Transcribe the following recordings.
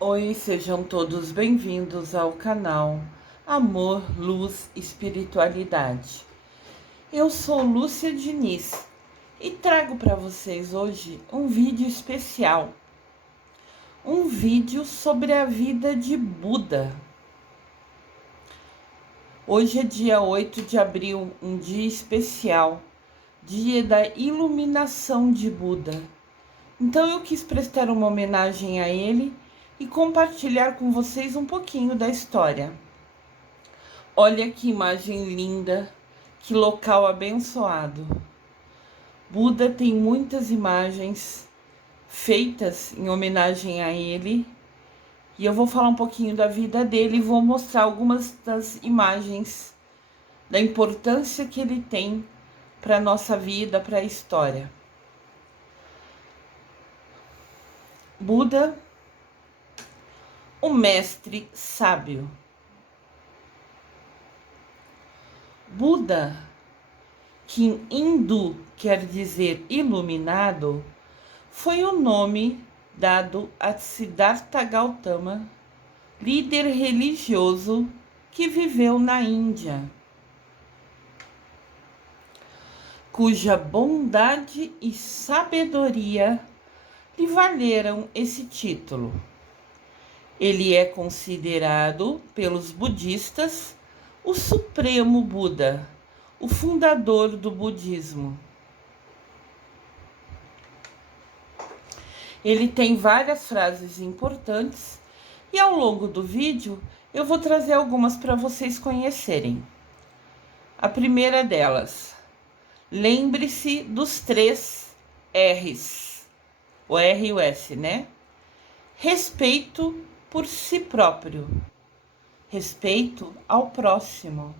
Oi, sejam todos bem-vindos ao canal Amor, Luz, Espiritualidade. Eu sou Lúcia Diniz e trago para vocês hoje um vídeo especial. Um vídeo sobre a vida de Buda. Hoje é dia 8 de abril, um dia especial, dia da iluminação de Buda. Então eu quis prestar uma homenagem a ele e compartilhar com vocês um pouquinho da história. Olha que imagem linda, que local abençoado. Buda tem muitas imagens feitas em homenagem a ele, e eu vou falar um pouquinho da vida dele e vou mostrar algumas das imagens, da importância que ele tem para a nossa vida, para a história. Buda, o mestre sábio. Buda, que em hindu quer dizer iluminado, foi o nome dado a Siddhartha Gautama, líder religioso que viveu na Índia, cuja bondade e sabedoria lhe valeram esse título. Ele é considerado pelos budistas o Supremo Buda, o fundador do budismo. Ele tem várias frases importantes e ao longo do vídeo eu vou trazer algumas para vocês conhecerem. A primeira delas: lembre-se dos 3 R's, o R e o S, né? Respeito por si próprio, respeito ao próximo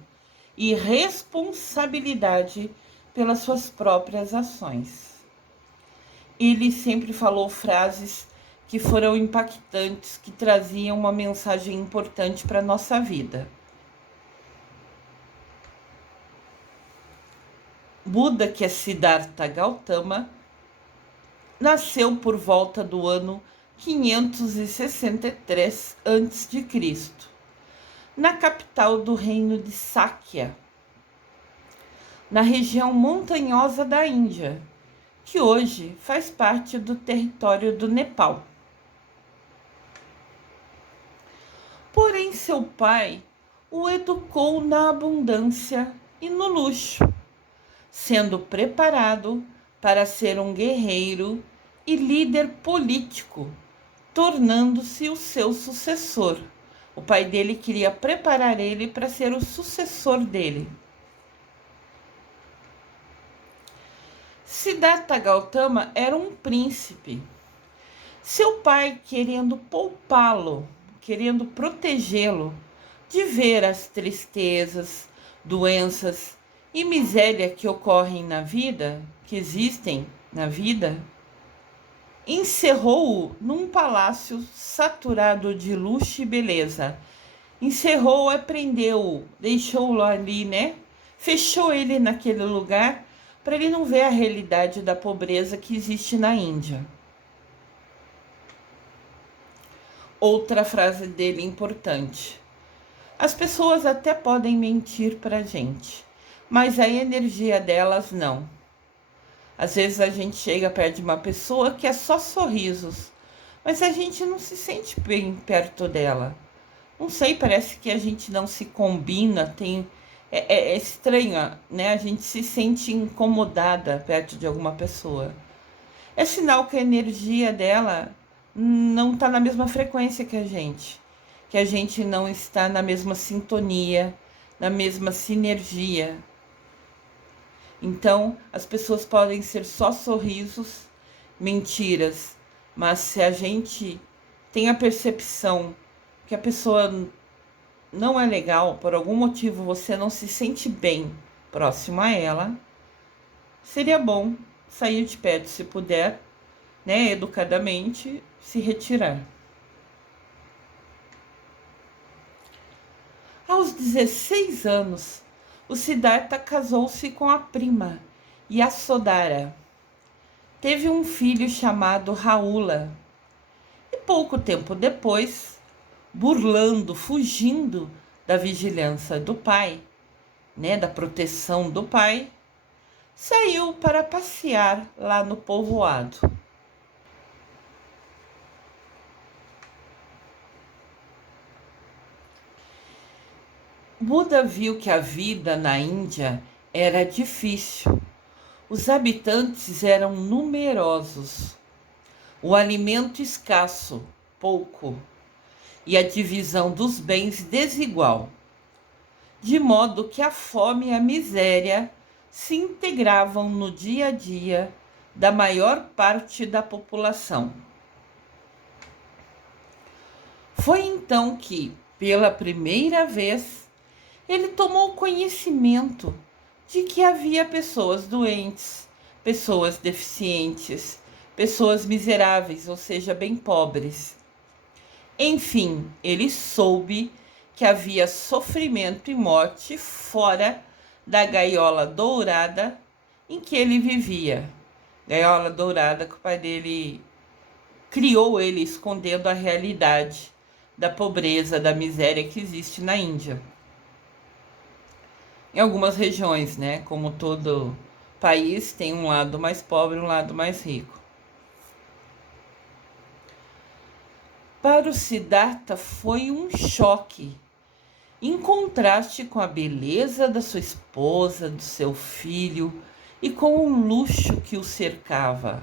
e responsabilidade pelas suas próprias ações. Ele sempre falou frases que foram impactantes, que traziam uma mensagem importante para a nossa vida. Buda, que é Siddhartha Gautama, nasceu por volta do ano 563 a.C., na capital do reino de Sakya, na região montanhosa da Índia, que hoje faz parte do território do Nepal. Porém, seu pai o educou na abundância e no luxo, sendo preparado para ser um guerreiro e líder político, tornando-se o seu sucessor. O pai dele queria preparar ele para ser o sucessor dele. Siddhartha Gautama era um príncipe. Seu pai, querendo poupá-lo, querendo protegê-lo de ver as tristezas, doenças e miséria que ocorrem na vida, que existem na vida, encerrou-o num palácio saturado de luxo e beleza. Encerrou-o, prendeu-o, deixou-o ali, né? Fechou ele naquele lugar para ele não ver a realidade da pobreza que existe na Índia. Outra frase dele importante: as pessoas até podem mentir para a gente, mas a energia delas não. Às vezes a gente chega perto de uma pessoa que é só sorrisos, mas a gente não se sente bem perto dela. Não sei, parece que a gente não se combina, é estranho, né? A gente se sente incomodada perto de alguma pessoa. É sinal que a energia dela não está na mesma frequência que a gente não está na mesma sintonia, na mesma sinergia. Então, as pessoas podem ser só sorrisos, mentiras, mas se a gente tem a percepção que a pessoa não é legal, por algum motivo você não se sente bem próximo a ela, seria bom sair de perto, se puder, né, educadamente, se retirar. Aos 16 anos, o Siddhartha casou-se com a prima, Yasodhara. Teve um filho chamado Rahula. E pouco tempo depois, burlando, fugindo da vigilância do pai, né, da proteção do pai, saiu para passear lá no povoado. Buda viu que a vida na Índia era difícil. Os habitantes eram numerosos, o alimento escasso, pouco, e a divisão dos bens desigual, de modo que a fome e a miséria se integravam no dia a dia da maior parte da população. Foi então que, pela primeira vez, ele tomou conhecimento de que havia pessoas doentes, pessoas deficientes, pessoas miseráveis, ou seja, bem pobres. Enfim, ele soube que havia sofrimento e morte fora da gaiola dourada em que ele vivia. Gaiola dourada que o pai dele criou, ele escondendo a realidade da pobreza, da miséria que existe na Índia. Em algumas regiões, né? Como todo país, tem um lado mais pobre e um lado mais rico. Para o Siddhartha foi um choque, em contraste com a beleza da sua esposa, do seu filho e com o luxo que o cercava.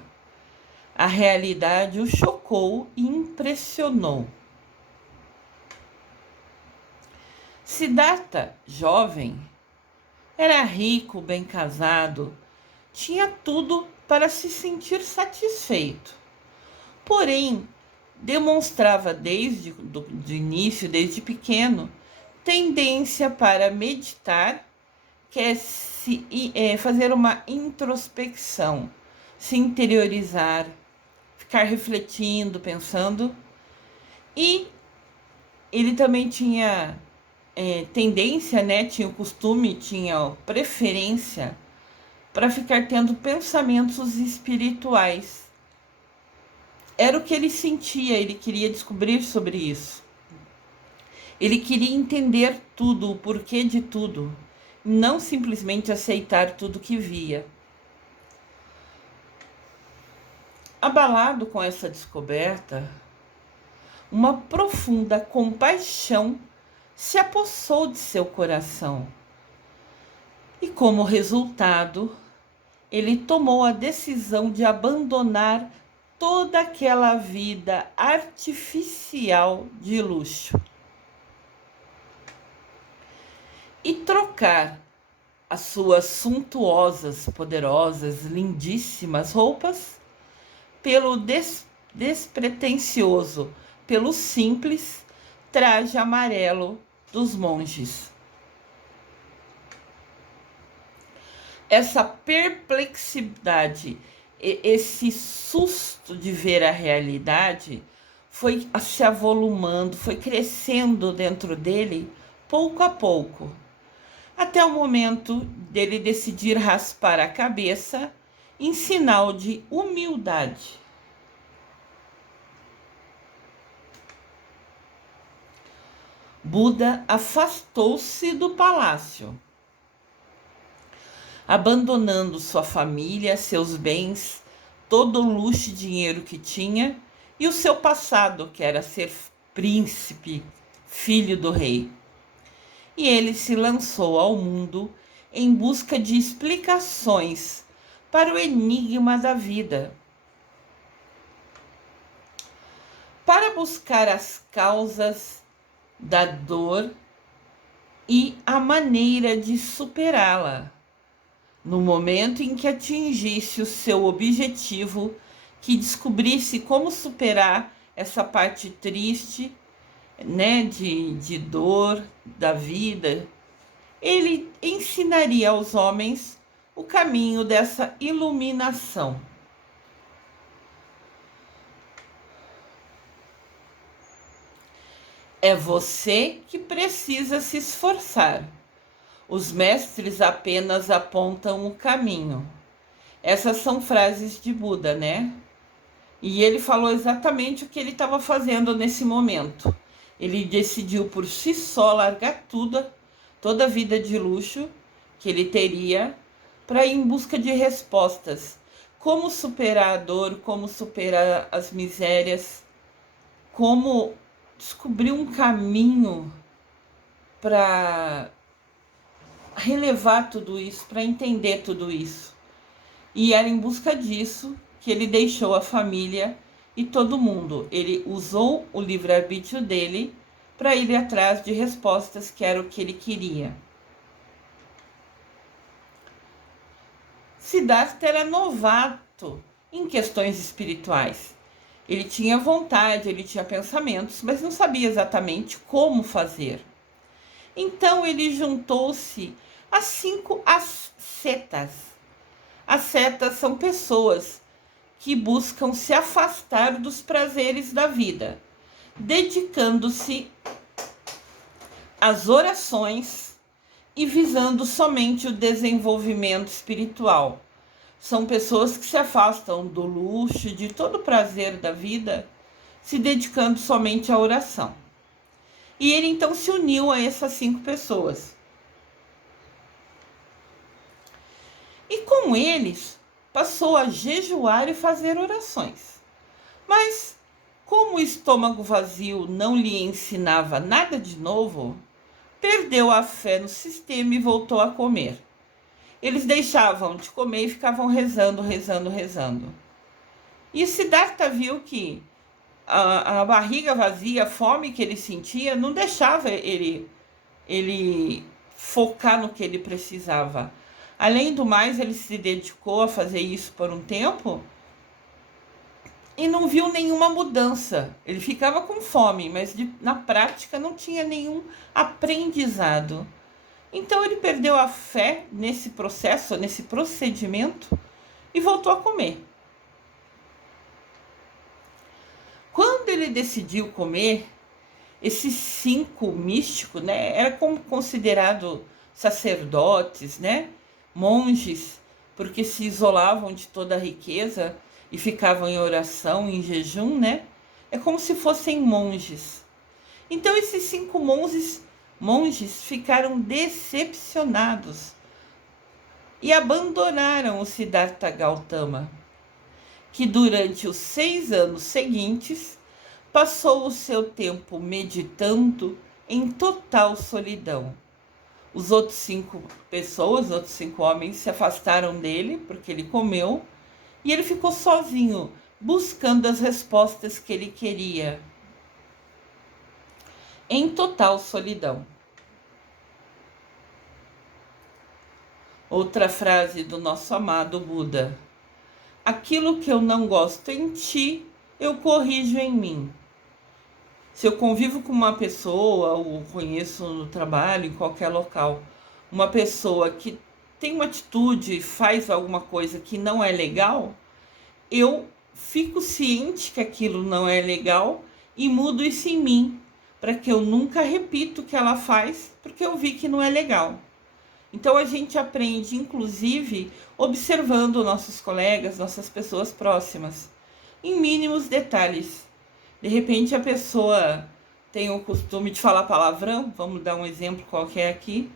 A realidade o chocou e impressionou. Siddhartha, jovem, era rico, bem casado, tinha tudo para se sentir satisfeito. Porém, demonstrava desde o início, desde pequeno, tendência para meditar, que é fazer uma introspecção, se interiorizar, ficar refletindo, pensando. E ele também tinha tendência, né? Tinha o costume, tinha preferência para ficar tendo pensamentos espirituais. Era o que ele sentia, ele queria descobrir sobre isso. Ele queria entender tudo, o porquê de tudo, não simplesmente aceitar tudo que via. Abalado com essa descoberta, uma profunda compaixão se apossou de seu coração. E como resultado, ele tomou a decisão de abandonar toda aquela vida artificial de luxo e trocar as suas suntuosas, poderosas, lindíssimas roupas pelo despretensioso, pelo simples traje amarelo dos monges. Essa perplexidade, esse susto de ver a realidade foi se avolumando, foi crescendo dentro dele pouco a pouco, até o momento dele decidir raspar a cabeça em sinal de humildade. Buda afastou-se do palácio, abandonando sua família, seus bens, todo o luxo e dinheiro que tinha e o seu passado, que era ser príncipe, filho do rei. E ele se lançou ao mundo em busca de explicações para o enigma da vida. Para buscar as causas da dor e a maneira de superá-la. No momento em que atingisse o seu objetivo, que descobrisse como superar essa parte triste, né, de dor da vida, ele ensinaria aos homens o caminho dessa iluminação. É você que precisa se esforçar. Os mestres apenas apontam o caminho. Essas são frases de Buda, né? E ele falou exatamente o que ele estava fazendo nesse momento. Ele decidiu por si só largar tudo, toda a vida de luxo que ele teria, para ir em busca de respostas. Como superar a dor, como superar as misérias, como descobrir um caminho para relevar tudo isso, para entender tudo isso. E era em busca disso que ele deixou a família e todo mundo. Ele usou o livre-arbítrio dele para ir atrás de respostas, que era o que ele queria. Siddhartha era novato em questões espirituais. Ele tinha vontade, ele tinha pensamentos, mas não sabia exatamente como fazer. Então ele juntou-se a 5 ascetas. Ascetas são pessoas que buscam se afastar dos prazeres da vida, dedicando-se às orações e visando somente o desenvolvimento espiritual. São pessoas que se afastam do luxo, de todo o prazer da vida, se dedicando somente à oração. E ele então se uniu a essas 5 pessoas. E com eles passou a jejuar e fazer orações. Mas, como o estômago vazio não lhe ensinava nada de novo, perdeu a fé no sistema e voltou a comer. Eles deixavam de comer e ficavam rezando, rezando, rezando. E Siddhartha viu que a barriga vazia, a fome que ele sentia, não deixava ele focar no que ele precisava. Além do mais, ele se dedicou a fazer isso por um tempo e não viu nenhuma mudança. Ele ficava com fome, mas na prática não tinha nenhum aprendizado. Então ele perdeu a fé nesse processo, nesse procedimento e voltou a comer. Quando ele decidiu comer, esses 5 místicos, né, era como considerado sacerdotes, né, monges, porque se isolavam de toda a riqueza e ficavam em oração, em jejum, né? É como se fossem monges. Então esses 5 monges ficaram decepcionados e abandonaram o Siddhartha Gautama, que durante os 6 anos seguintes passou o seu tempo meditando em total solidão. Os outros 5 pessoas, os outros 5 homens se afastaram dele porque ele comeu e ele ficou sozinho, buscando as respostas que ele queria, em total solidão. Outra frase do nosso amado Buda: aquilo que eu não gosto em ti, eu corrijo em mim. Se eu convivo com uma pessoa, ou conheço no trabalho, em qualquer local, uma pessoa que tem uma atitude, faz alguma coisa que não é legal, eu fico ciente que aquilo não é legal e mudo isso em mim, para que eu nunca repita o que ela faz, porque eu vi que não é legal. Então a gente aprende, inclusive, observando nossos colegas, nossas pessoas próximas, em mínimos detalhes. De repente a pessoa tem o costume de falar palavrão, vamos dar um exemplo qualquer aqui,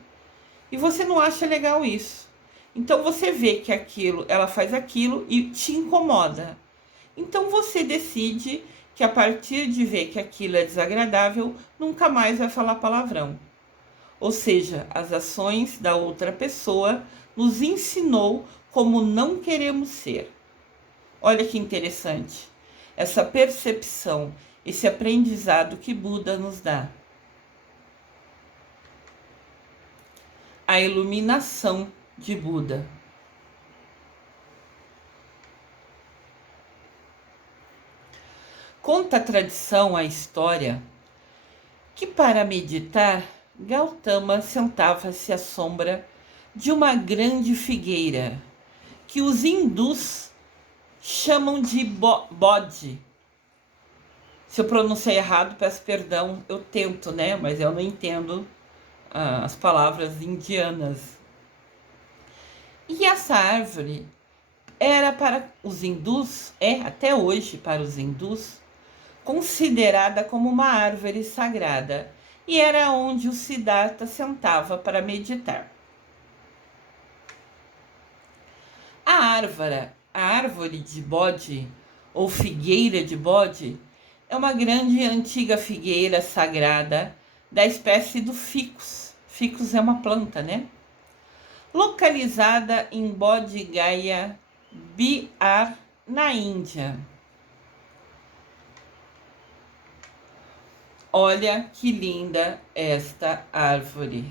e você não acha legal isso. Então você vê que ela faz aquilo e te incomoda. Então você decide que a partir de ver que aquilo é desagradável, nunca mais vai falar palavrão. Ou seja, as ações da outra pessoa nos ensinou como não queremos ser. Olha que interessante. Essa percepção, esse aprendizado que Buda nos dá. A iluminação de Buda. Conta a tradição, a história, que para meditar, Gautama sentava-se à sombra de uma grande figueira, que os hindus chamam de Bodhi. Se eu pronunciei errado, peço perdão, eu tento, né? Mas eu não entendo as palavras indianas. E essa árvore Era para os hindus, até hoje para os hindus, considerada como uma árvore sagrada, e era onde o Siddhartha sentava para meditar. A árvore de bode, ou figueira de bode, é uma grande e antiga figueira sagrada da espécie do ficus. Ficus é uma planta, né? Localizada em Bodh Gaya, Bihar, na Índia. Olha que linda esta árvore.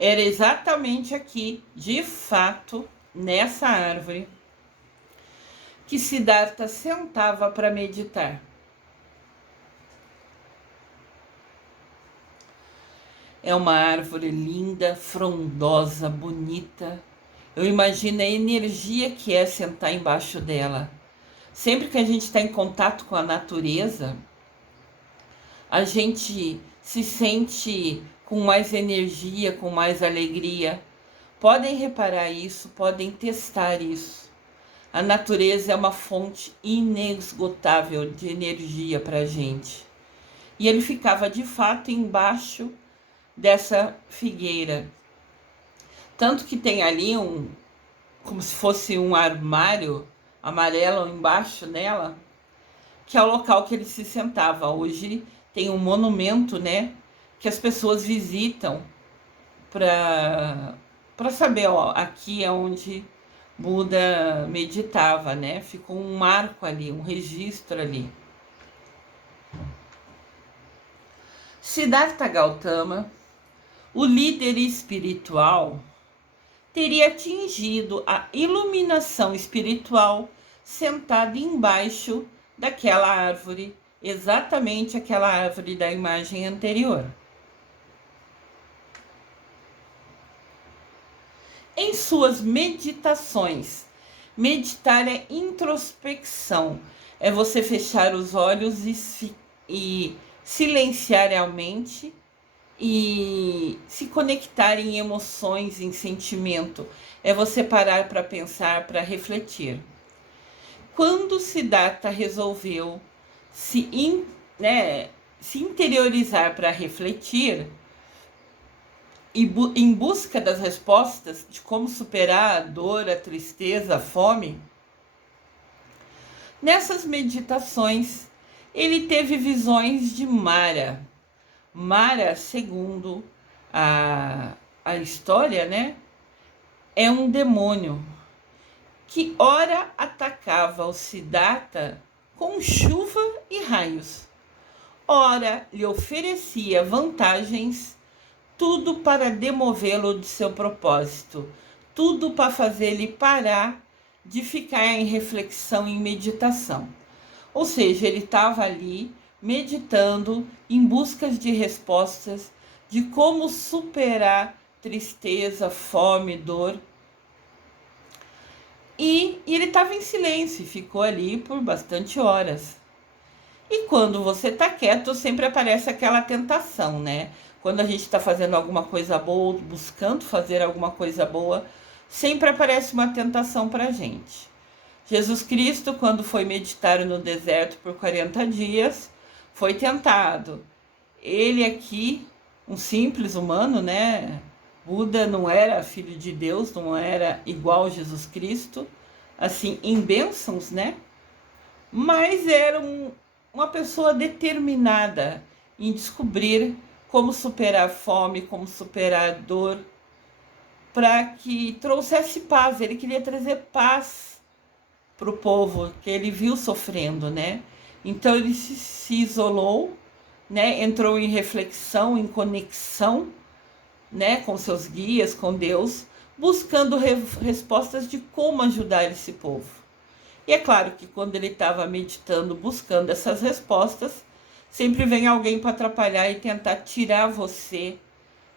Era exatamente aqui, de fato, nessa árvore, que Siddhartha sentava para meditar. É uma árvore linda, frondosa, bonita. Eu imagino a energia que é sentar embaixo dela. Sempre que a gente está em contato com a natureza, a gente se sente com mais energia, com mais alegria. Podem reparar isso, podem testar isso. A natureza é uma fonte inesgotável de energia para a gente. E ele ficava de fato embaixo dessa figueira. Tanto que tem ali como se fosse um armário amarelo embaixo nela, que é o local que ele se sentava. Hoje tem um monumento, né, que as pessoas visitam para saber, ó, aqui é onde Buda meditava, né? Ficou um marco ali, um registro ali. Siddhartha Gautama, o líder espiritual, teria atingido a iluminação espiritual sentado embaixo daquela árvore, exatamente aquela árvore da imagem anterior. Em suas meditações, meditar é introspecção, é você fechar os olhos e silenciar a mente e se conectar em emoções, em sentimento. É você parar para pensar, para refletir. Quando Siddhartha resolveu se interiorizar para refletir, e em busca das respostas de como superar a dor, a tristeza, a fome, nessas meditações ele teve visões de Mara. Mara, segundo a história, né, é um demônio que ora atacava o Siddhartha com chuva e raios, ora lhe oferecia vantagens, tudo para demovê-lo de seu propósito, tudo para fazer ele parar de ficar em reflexão, em meditação. Ou seja, ele estava ali meditando em busca de respostas de como superar tristeza, fome, dor. E ele estava em silêncio, ficou ali por bastante horas. E quando você está quieto, sempre aparece aquela tentação, né? Quando a gente está fazendo alguma coisa boa, buscando fazer alguma coisa boa, sempre aparece uma tentação para a gente. Jesus Cristo, quando foi meditar no deserto por 40 dias, foi tentado. Ele aqui, um simples humano, né? Buda não era filho de Deus, não era igual a Jesus Cristo, assim, em bênçãos, né? Mas era uma pessoa determinada em descobrir como superar a fome, como superar a dor, para que trouxesse paz. Ele queria trazer paz para o povo que ele viu sofrendo, né? Então ele se isolou, né? Entrou em reflexão, em conexão, né? Com seus guias, com Deus, buscando respostas de como ajudar esse povo. E é claro que quando ele estava meditando, buscando essas respostas, sempre vem alguém para atrapalhar e tentar tirar você,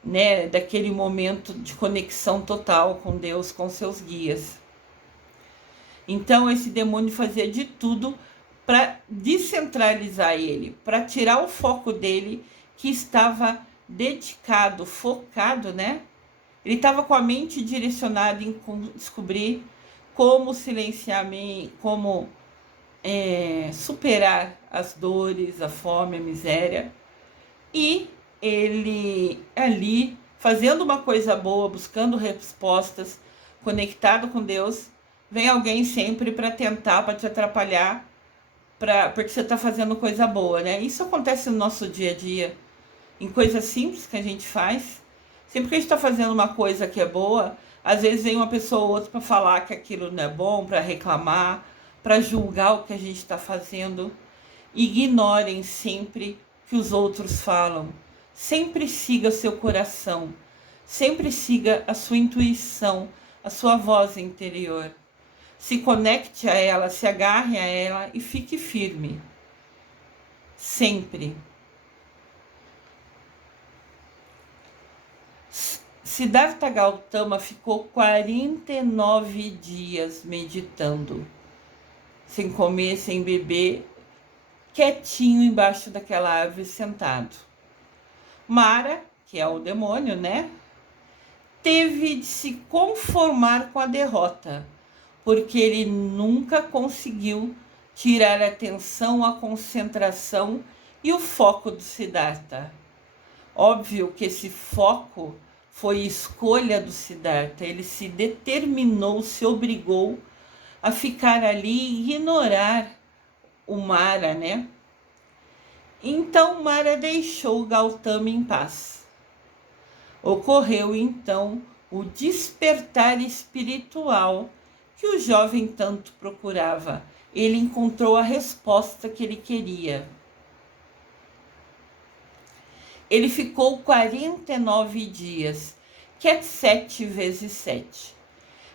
né, daquele momento de conexão total com Deus, com seus guias. Então esse demônio fazia de tudo para descentralizar ele, para tirar o foco dele, que estava dedicado, focado, né? Ele estava com a mente direcionada em descobrir como silenciar, como superar as dores, a fome, a miséria. E ele ali, fazendo uma coisa boa, buscando respostas, conectado com Deus, vem alguém sempre para tentar, para te atrapalhar, porque você está fazendo coisa boa, né? Isso acontece no nosso dia a dia, em coisas simples que a gente faz. Sempre que a gente está fazendo uma coisa que é boa, às vezes vem uma pessoa ou outra para falar que aquilo não é bom, para reclamar, para julgar o que a gente está fazendo. Ignorem sempre que os outros falam. Sempre siga seu coração. Sempre siga a sua intuição, a sua voz interior. Se conecte a ela, se agarre a ela e fique firme. Sempre. Siddhartha Gautama ficou 49 dias meditando, sem comer, sem beber, quietinho embaixo daquela árvore sentado. Mara, que é o demônio, né? Teve de se conformar com a derrota, porque ele nunca conseguiu tirar a atenção, a concentração e o foco do Siddhartha. Óbvio que esse foco foi escolha do Siddhartha. Ele se determinou, se obrigou a ficar ali e ignorar o Mara, né? Então Mara deixou Gautama em paz. Ocorreu então o despertar espiritual que o jovem tanto procurava. Ele encontrou a resposta que ele queria. Ele ficou 49 dias, que é 7 vezes 7.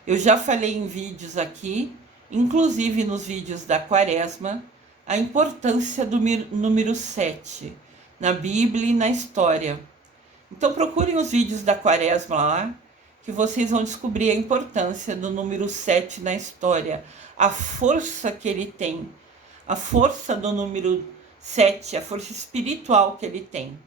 Eu já falei em vídeos aqui, inclusive nos vídeos da Quaresma, a importância do número 7 na Bíblia e na história. Então procurem os vídeos da Quaresma lá, que vocês vão descobrir a importância do número 7 na história, a força que ele tem, a força do número 7, a força espiritual que ele tem.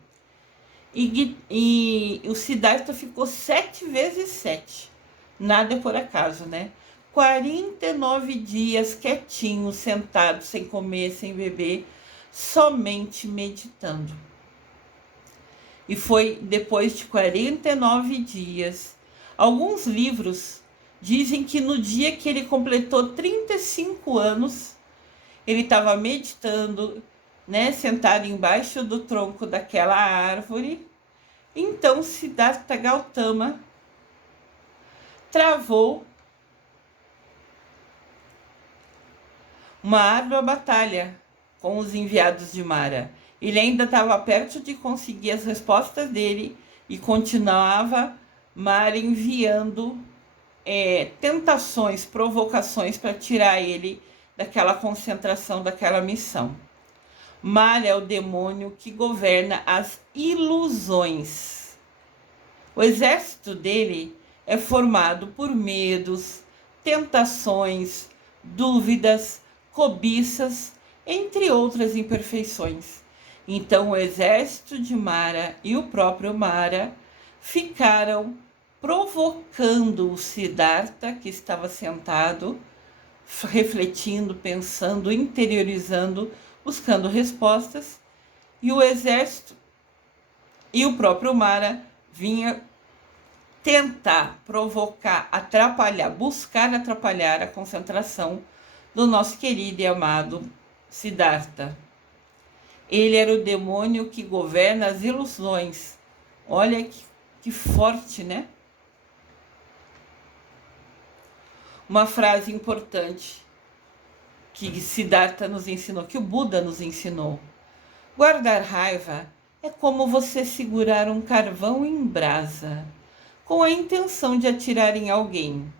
E o Siddhartha ficou 7 vezes 7. Nada é por acaso, né? 49 dias quietinho, sentado, sem comer, sem beber, somente meditando. E foi depois de 49 dias. Alguns livros dizem que no dia que ele completou 35 anos, ele estava meditando, né, sentado embaixo do tronco daquela árvore. Então Siddhartha Gautama travou uma árdua batalha com os enviados de Mara. Ele ainda estava perto de conseguir as respostas dele e continuava Mara enviando tentações, provocações para tirar ele daquela concentração, daquela missão. Mara é o demônio que governa as ilusões. O exército dele é formado por medos, tentações, dúvidas, cobiças, entre outras imperfeições. Então o exército de Mara e o próprio Mara ficaram provocando o Siddhartha, que estava sentado, refletindo, pensando, interiorizando, buscando respostas, e o exército e o próprio Mara vinha tentar, provocar, atrapalhar, buscar atrapalhar a concentração do nosso querido e amado Siddhartha. Ele era o demônio que governa as ilusões. Olha que forte, né? Uma frase importante que Siddhartha nos ensinou, que o Buda nos ensinou. Guardar raiva é como você segurar um carvão em brasa, com a intenção de atirar em alguém.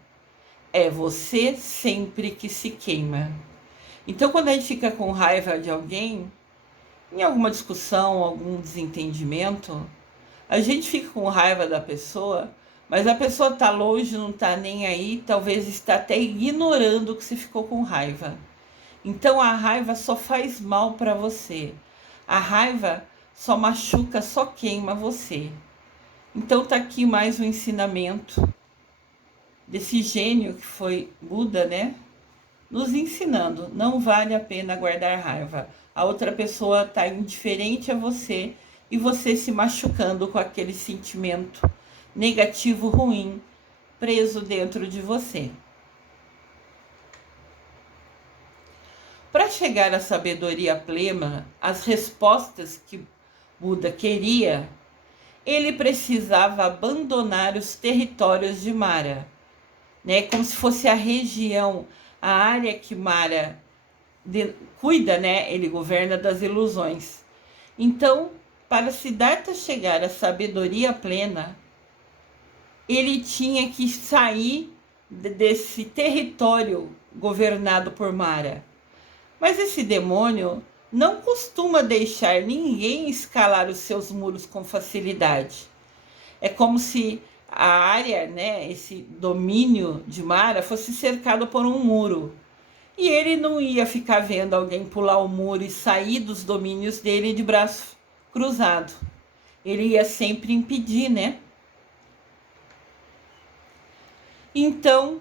É você sempre que se queima. Então, quando a gente fica com raiva de alguém, em alguma discussão, algum desentendimento, a gente fica com raiva da pessoa, mas a pessoa está longe, não está nem aí, talvez está até ignorando que você ficou com raiva. Então a raiva só faz mal para você. A raiva só machuca, só queima você. Então tá aqui mais um ensinamento desse gênio que foi Buda, né? Nos ensinando, não vale a pena guardar raiva. A outra pessoa está indiferente a você e você se machucando com aquele sentimento negativo, ruim, preso dentro de você. Para chegar à sabedoria plena, as respostas que Buda queria, ele precisava abandonar os territórios de Mara, né? Como se fosse a região, a área que Mara cuida, né? Ele governa das ilusões. Então, para Siddhartha chegar à sabedoria plena, ele tinha que sair desse território governado por Mara. Mas esse demônio não costuma deixar ninguém escalar os seus muros com facilidade. É como se a área, né, esse domínio de Mara fosse cercado por um muro. E ele não ia ficar vendo alguém pular o muro e sair dos domínios dele de braço cruzado. Ele ia sempre impedir, né? Então,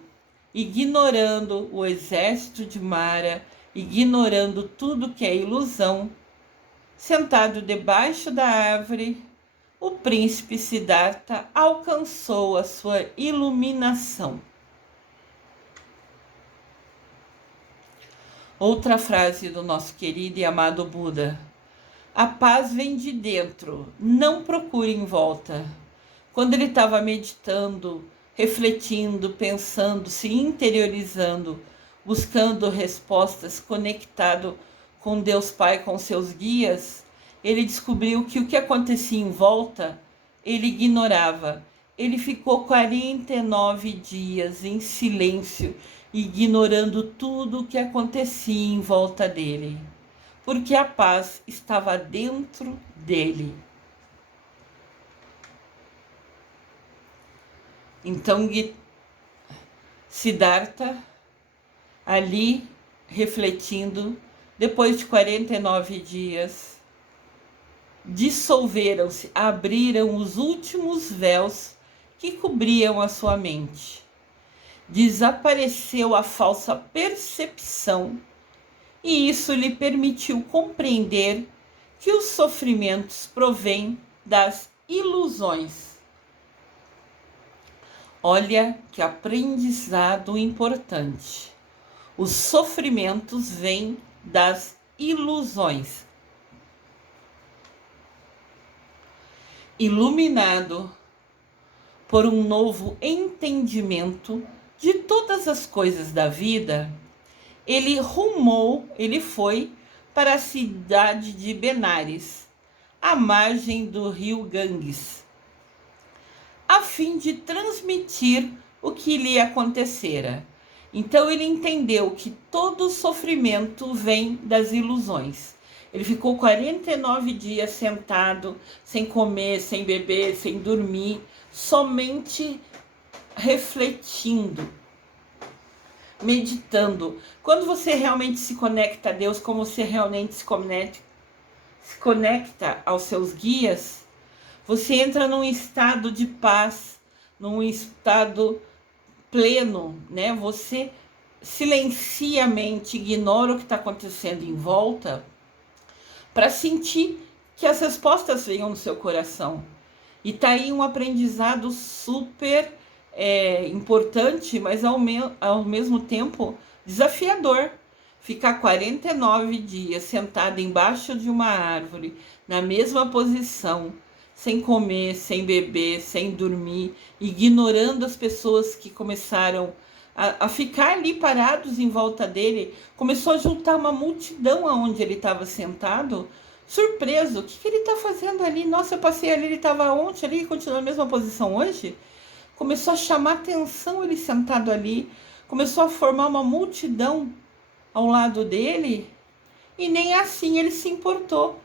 ignorando o exército de Mara, ignorando tudo que é ilusão, sentado debaixo da árvore, o príncipe Siddhartha alcançou a sua iluminação. Outra frase do nosso querido e amado Buda: a paz vem de dentro, não procure em volta. Quando ele estava meditando, refletindo, pensando, se interiorizando, buscando respostas, conectado com Deus Pai, com seus guias, ele descobriu que o que acontecia em volta, ele ignorava. Ele ficou 49 dias em silêncio, ignorando tudo o que acontecia em volta dele, porque a paz estava dentro dele. Então, Siddhartha, ali refletindo, depois de 49 dias, dissolveram-se, abriram os últimos véus que cobriam a sua mente. Desapareceu a falsa percepção e isso lhe permitiu compreender que os sofrimentos provêm das ilusões. Olha que aprendizado importante. Os sofrimentos vêm das ilusões. Iluminado por um novo entendimento de todas as coisas da vida, ele foi para a cidade de Benares, à margem do rio Ganges, a fim de transmitir o que lhe acontecera. Então ele entendeu que todo sofrimento vem das ilusões. Ele ficou 49 dias sentado, sem comer, sem beber, sem dormir, somente refletindo, meditando. Quando você realmente se conecta a Deus, como você realmente se conecta aos seus guias, você entra num estado de paz, num estado pleno, né? Você silencia a mente, ignora o que está acontecendo em volta, para sentir que as respostas venham no seu coração. E tá aí um aprendizado super importante, mas ao mesmo tempo desafiador. Ficar 49 dias sentado embaixo de uma árvore, na mesma posição, sem comer, sem beber, sem dormir, ignorando as pessoas que começaram a ficar ali parados em volta dele. Começou a juntar uma multidão aonde ele estava sentado, surpreso. O que ele está fazendo ali? Nossa, eu passei ali, ele estava ontem ali e continua na mesma posição hoje? Começou a chamar atenção ele sentado ali, começou a formar uma multidão ao lado dele, e nem assim ele se importou.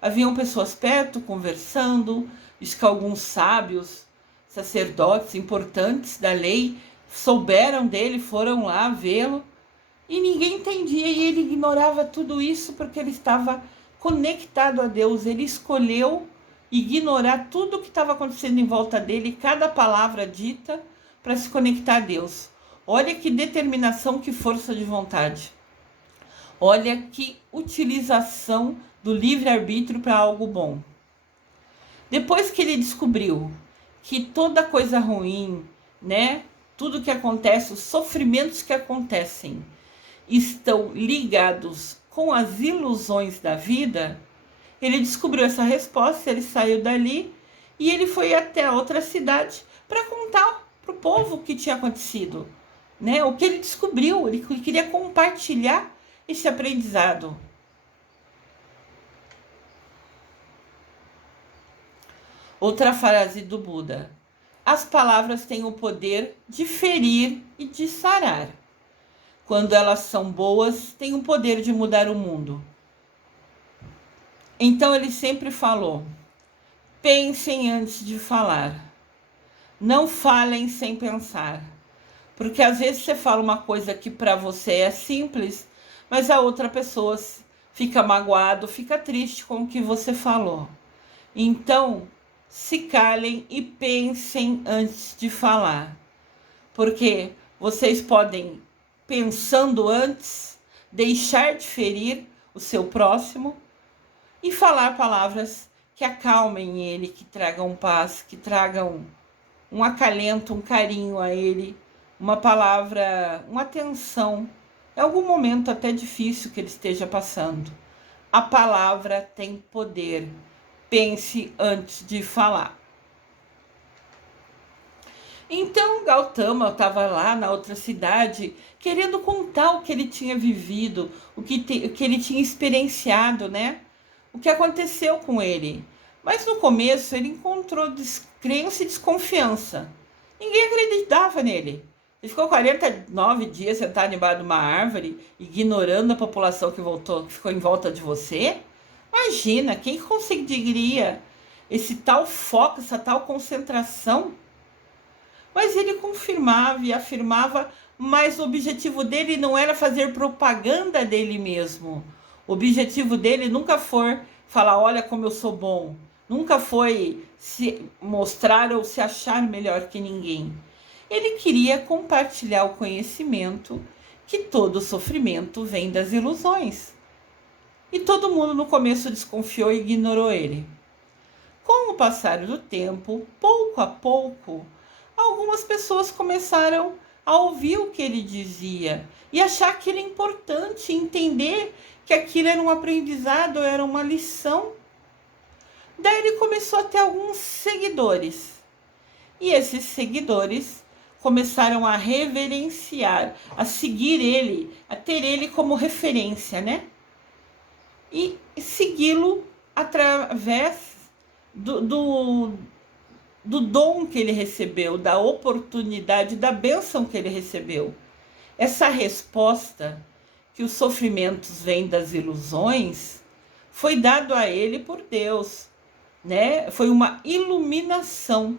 Haviam pessoas perto conversando, diz que alguns sábios, sacerdotes importantes da lei souberam dele, foram lá vê-lo, e ninguém entendia, e ele ignorava tudo isso porque ele estava conectado a Deus. Ele escolheu ignorar tudo o que estava acontecendo em volta dele, cada palavra dita, para se conectar a Deus. Olha que determinação, que força de vontade. Olha que utilização do livre-arbítrio para algo bom. Depois que ele descobriu que toda coisa ruim, né, tudo que acontece, os sofrimentos que acontecem, estão ligados com as ilusões da vida, ele descobriu essa resposta, ele saiu dali e ele foi até a outra cidade para contar para o povo o que tinha acontecido, né? O que ele descobriu, ele queria compartilhar esse aprendizado. Outra frase do Buda: as palavras têm o poder de ferir e de sarar. Quando elas são boas, têm o poder de mudar o mundo. Então ele sempre falou: pensem antes de falar. Não falem sem pensar. Porque às vezes você fala uma coisa que para você é simples, mas a outra pessoa fica magoado, fica triste com o que você falou. Então, se calem e pensem antes de falar. Porque vocês podem, pensando antes, deixar de ferir o seu próximo e falar palavras que acalmem ele, que tragam paz, que tragam um acalento, um carinho a ele, uma palavra, uma atenção. É algum momento até difícil que ele esteja passando. A palavra tem poder. Pense antes de falar. Então Gautama estava lá na outra cidade, querendo contar o que ele tinha vivido, o que ele tinha experienciado, né? O que aconteceu com ele. Mas no começo ele encontrou descrença e desconfiança. Ninguém acreditava nele. Ele ficou 49 dias sentado embaixo de uma árvore, ignorando a população que ficou em volta de você. Imagina, quem conseguiria esse tal foco, essa tal concentração? Mas ele confirmava e afirmava, mas o objetivo dele não era fazer propaganda dele mesmo. O objetivo dele nunca foi falar, olha como eu sou bom. Nunca foi se mostrar ou se achar melhor que ninguém. Ele queria compartilhar o conhecimento que todo sofrimento vem das ilusões. E todo mundo no começo desconfiou e ignorou ele. Com o passar do tempo, pouco a pouco, algumas pessoas começaram a ouvir o que ele dizia e achar aquilo importante, entender que aquilo era um aprendizado, era uma lição. Daí ele começou a ter alguns seguidores. E esses seguidores começaram a reverenciar, a seguir ele, a ter ele como referência, né? E segui-lo através do dom que ele recebeu, da oportunidade, da bênção que ele recebeu. Essa resposta que os sofrimentos vêm das ilusões foi dado a ele por Deus, né? Foi uma iluminação.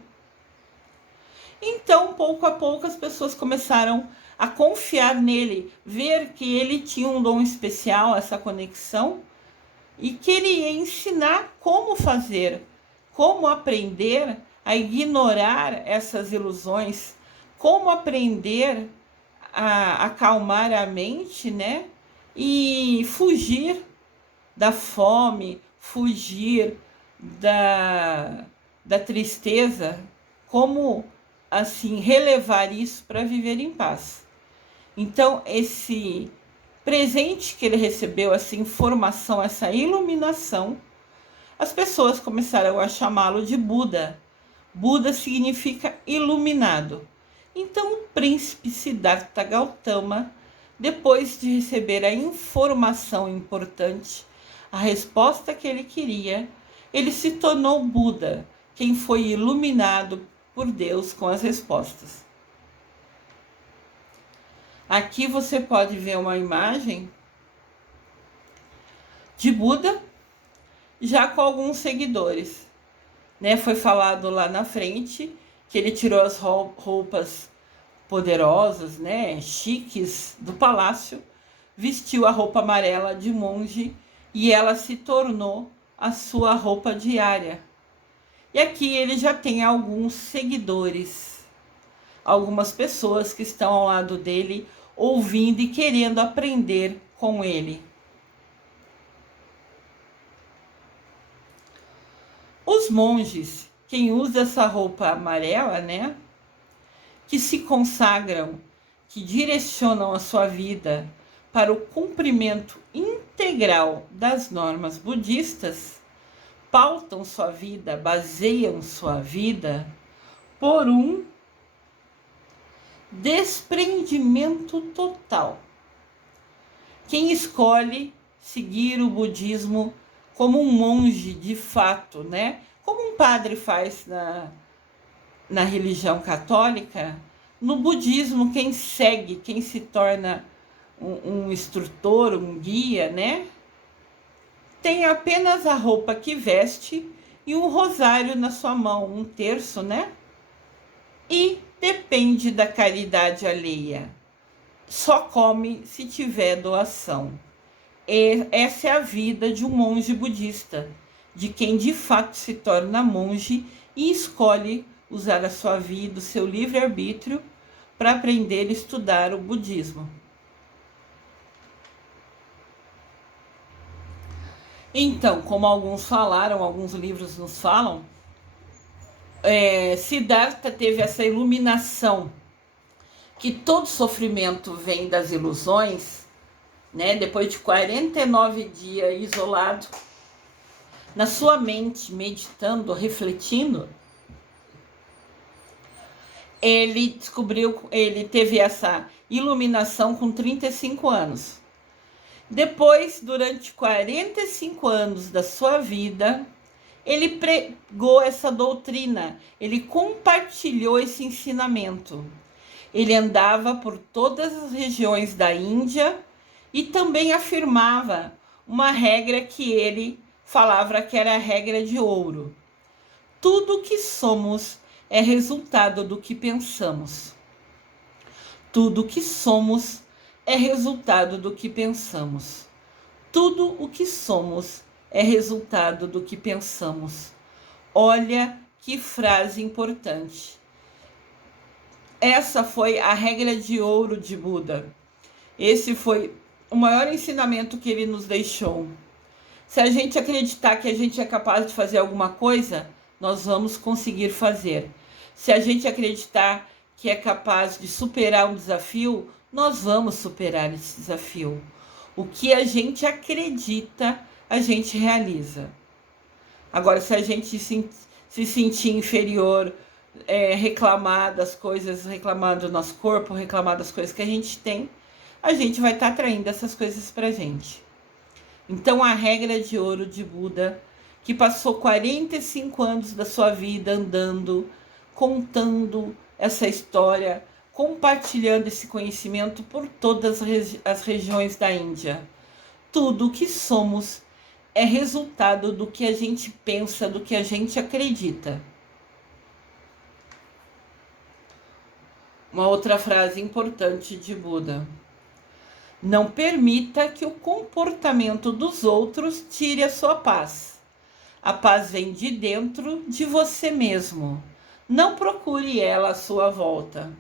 Então, pouco a pouco, as pessoas começaram a confiar nele, ver que ele tinha um dom especial, essa conexão, e que ele ia ensinar como fazer, como aprender a ignorar essas ilusões, como aprender a acalmar a mente, né? E fugir da fome, fugir da tristeza, como assim relevar isso para viver em paz. Então, esse presente que ele recebeu, essa informação, essa iluminação, as pessoas começaram a chamá-lo de Buda. Buda significa iluminado. Então, o príncipe Siddhartha Gautama, depois de receber a informação importante, a resposta que ele queria, ele se tornou Buda, quem foi iluminado por Deus com as respostas. Aqui você pode ver uma imagem de Buda, já com alguns seguidores, né? Foi falado lá na frente que ele tirou as roupas poderosas, né, chiques do palácio, vestiu a roupa amarela de monge e ela se tornou a sua roupa diária. E aqui ele já tem alguns seguidores, algumas pessoas que estão ao lado dele, ouvindo e querendo aprender com ele. Os monges, quem usa essa roupa amarela, né? Que se consagram, que direcionam a sua vida para o cumprimento integral das normas budistas, pautam sua vida, baseiam sua vida por um desprendimento total. Quem escolhe seguir o budismo como um monge de fato, né? Como um padre faz na religião católica, no budismo, quem segue, quem se torna um instrutor, um guia, né? Tem apenas a roupa que veste e um rosário na sua mão, um terço, né? E depende da caridade alheia. Só come se tiver doação. Essa é a vida de um monge budista, de quem de fato se torna monge e escolhe usar a sua vida, o seu livre-arbítrio, para aprender e estudar o budismo. Então, como alguns falaram, alguns livros nos falam, Siddhartha teve essa iluminação que todo sofrimento vem das ilusões, né? Depois de 49 dias isolado, na sua mente, meditando, refletindo, ele descobriu, ele teve essa iluminação com 35 anos. Depois, durante 45 anos da sua vida, ele pregou essa doutrina, ele compartilhou esse ensinamento. Ele andava por todas as regiões da Índia e também afirmava uma regra que ele falava que era a regra de ouro. Tudo que somos é resultado do que pensamos. Tudo que somos é resultado do que pensamos. Tudo o que somos é resultado do que pensamos. Olha que frase importante. Essa foi a regra de ouro de Buda. Esse foi o maior ensinamento que ele nos deixou. Se a gente acreditar que a gente é capaz de fazer alguma coisa, nós vamos conseguir fazer. Se a gente acreditar que é capaz de superar um desafio, nós vamos superar esse desafio. O que a gente acredita, a gente realiza. Agora, se a gente se sentir inferior, reclamar das coisas, reclamar do nosso corpo, reclamar das coisas que a gente tem, a gente vai estar atraindo essas coisas pra gente. Então, a regra de ouro de Buda, que passou 45 anos da sua vida andando, contando essa história, compartilhando esse conhecimento por todas as regiões da Índia. Tudo o que somos é resultado do que a gente pensa, do que a gente acredita. Uma outra frase importante de Buda. Não permita que o comportamento dos outros tire a sua paz. A paz vem de dentro de você mesmo. Não procure ela à sua volta.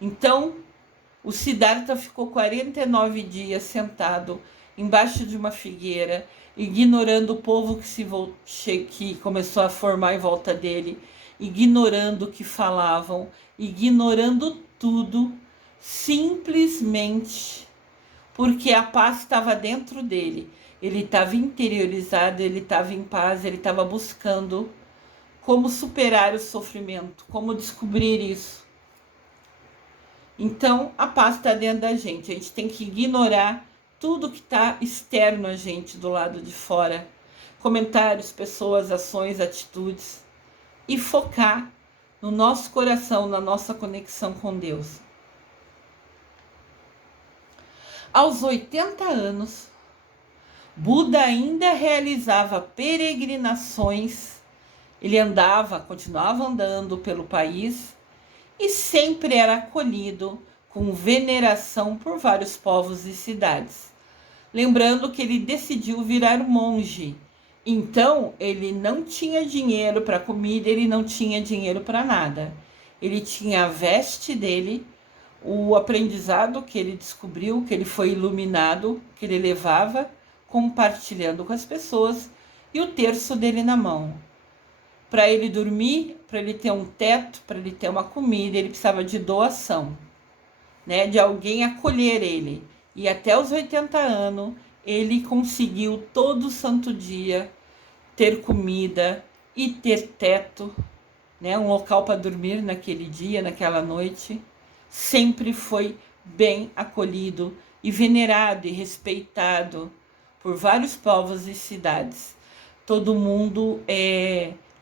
Então, o Siddhartha ficou 49 dias sentado embaixo de uma figueira, ignorando o povo que começou a formar em volta dele, ignorando o que falavam, ignorando tudo, simplesmente porque a paz estava dentro dele. Ele estava interiorizado, ele estava em paz, ele estava buscando como superar o sofrimento, como descobrir isso. Então, a paz está dentro da gente. A gente tem que ignorar tudo que está externo a gente, do lado de fora. Comentários, pessoas, ações, atitudes. E focar no nosso coração, na nossa conexão com Deus. Aos 80 anos, Buda ainda realizava peregrinações. Ele continuava andando pelo país e sempre era acolhido com veneração por vários povos e cidades. Lembrando que ele decidiu virar monge Então, ele não tinha dinheiro para comida, ele não tinha dinheiro para nada. Ele tinha a veste dele, o aprendizado que ele descobriu, que ele foi iluminado, que ele levava, compartilhando com as pessoas, e o terço dele na mão. Para ele dormir, para ele ter um teto, para ele ter uma comida, ele precisava de doação, né, de alguém acolher ele. E até os 80 anos, ele conseguiu todo santo dia ter comida e ter teto, né, um local para dormir naquele dia, naquela noite. Sempre foi bem acolhido e venerado e respeitado por vários povos e cidades. Todo mundo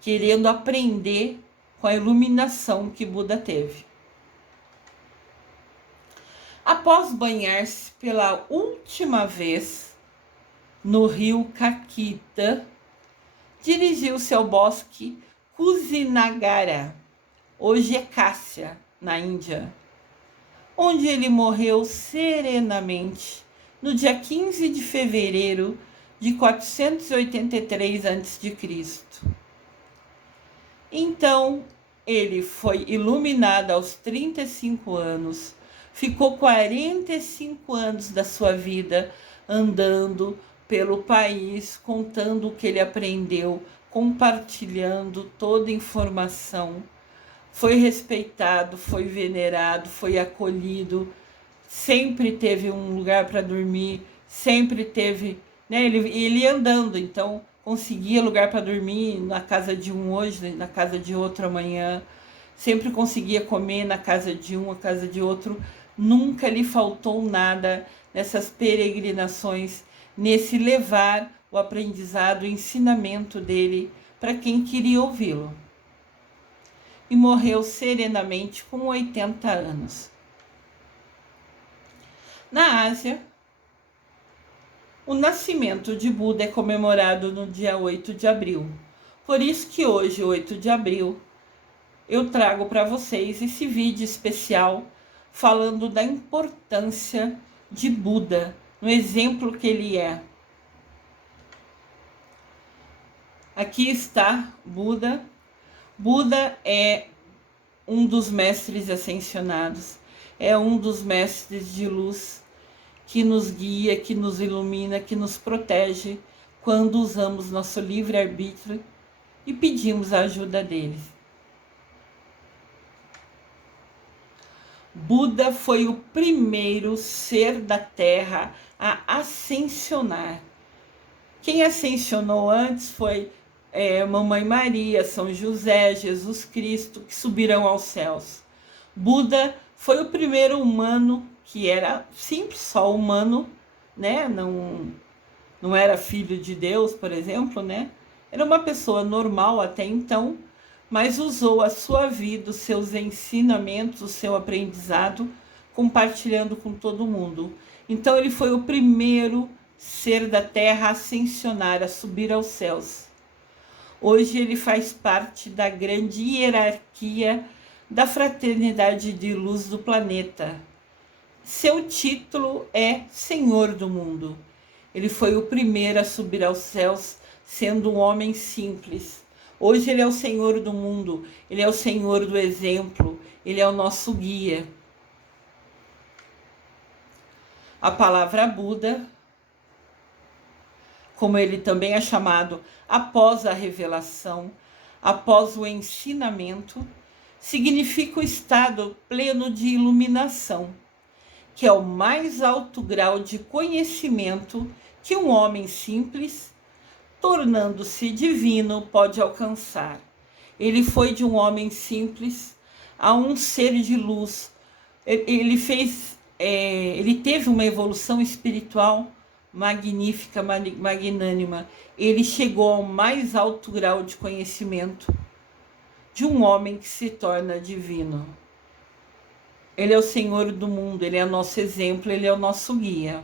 querendo aprender com a iluminação que Buda teve. Após banhar-se pela última vez no rio Kakita, dirigiu-se ao bosque Kusinagara, hoje é Cássia, na Índia, onde ele morreu serenamente no dia 15 de fevereiro de 483 a.C. Então, ele foi iluminado aos 35 anos, ficou 45 anos da sua vida andando pelo país, contando o que ele aprendeu, compartilhando toda a informação. Foi respeitado, foi venerado, foi acolhido, sempre teve um lugar para dormir, sempre teve, né? Ele ia andando, então conseguia lugar para dormir na casa de um hoje, na casa de outro amanhã, sempre conseguia comer na casa de um, na casa de outro. Nunca lhe faltou nada nessas peregrinações, nesse levar o aprendizado, o ensinamento dele para quem queria ouvi-lo. E morreu serenamente com 80 anos. Na Ásia, o nascimento de Buda é comemorado no dia 8 de abril. Por isso que hoje, 8 de abril, eu trago para vocês esse vídeo especial falando da importância de Buda, no exemplo que ele é. Aqui está Buda. Buda é um dos mestres ascensionados, é um dos mestres de luz que nos guia, que nos ilumina, que nos protege quando usamos nosso livre-arbítrio e pedimos a ajuda dele. Buda foi o primeiro ser da Terra a ascensionar. Quem ascensionou antes foi Mamãe Maria, São José, Jesus Cristo, que subiram aos céus. Buda foi o primeiro humano que era simples, só humano, né? Não era filho de Deus, por exemplo, né? Era uma pessoa normal até então, mas usou a sua vida, os seus ensinamentos, o seu aprendizado, compartilhando com todo mundo. Então ele foi o primeiro ser da Terra a ascensionar, a subir aos céus. Hoje ele faz parte da grande hierarquia da fraternidade de luz do planeta. Seu título é Senhor do Mundo. Ele foi o primeiro a subir aos céus, sendo um homem simples. Hoje ele é o Senhor do mundo, ele é o Senhor do exemplo, ele é o nosso guia. A palavra Buda, como ele também é chamado, após a revelação, após o ensinamento, significa o estado pleno de iluminação, que é o mais alto grau de conhecimento que um homem simples, tornando-se divino, pode alcançar. Ele foi de um homem simples a um ser de luz. Ele teve uma evolução espiritual magnífica, magnânima. Ele chegou ao mais alto grau de conhecimento de um homem que se torna divino. Ele é o Senhor do mundo, ele é o nosso exemplo, ele é o nosso guia.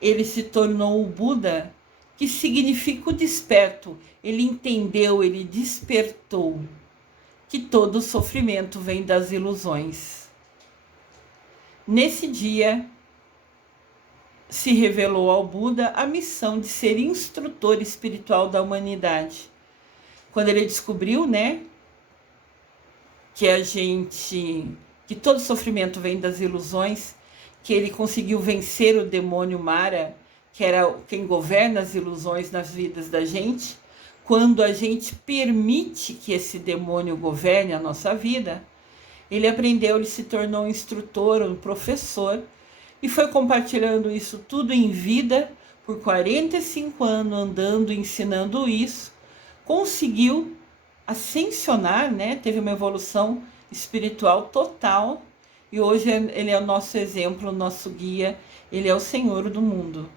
Ele se tornou o Buda, que significa o desperto. Ele entendeu, ele despertou que todo sofrimento vem das ilusões. Nesse dia, se revelou ao Buda a missão de ser instrutor espiritual da humanidade. Quando ele descobriu, né, que todo sofrimento vem das ilusões, que ele conseguiu vencer o demônio Mara, que era quem governa as ilusões nas vidas da gente. Quando a gente permite que esse demônio governe a nossa vida, ele aprendeu, ele se tornou um instrutor, um professor, e foi compartilhando isso tudo em vida por 45 anos, andando, ensinando isso. Conseguiu ascensionar, né? Teve uma evolução espiritual total, e hoje ele é o nosso exemplo, o nosso guia, ele é o Senhor do mundo,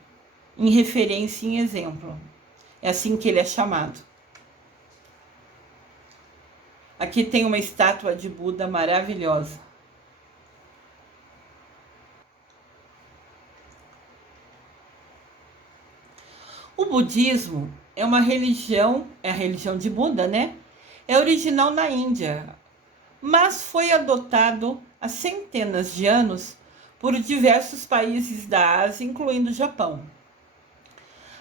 em referência e em exemplo. É assim que ele é chamado. Aqui tem uma estátua de Buda maravilhosa. O budismo é uma religião, é a religião de Buda, né? É original na Índia, mas foi adotado há centenas de anos por diversos países da Ásia, incluindo o Japão.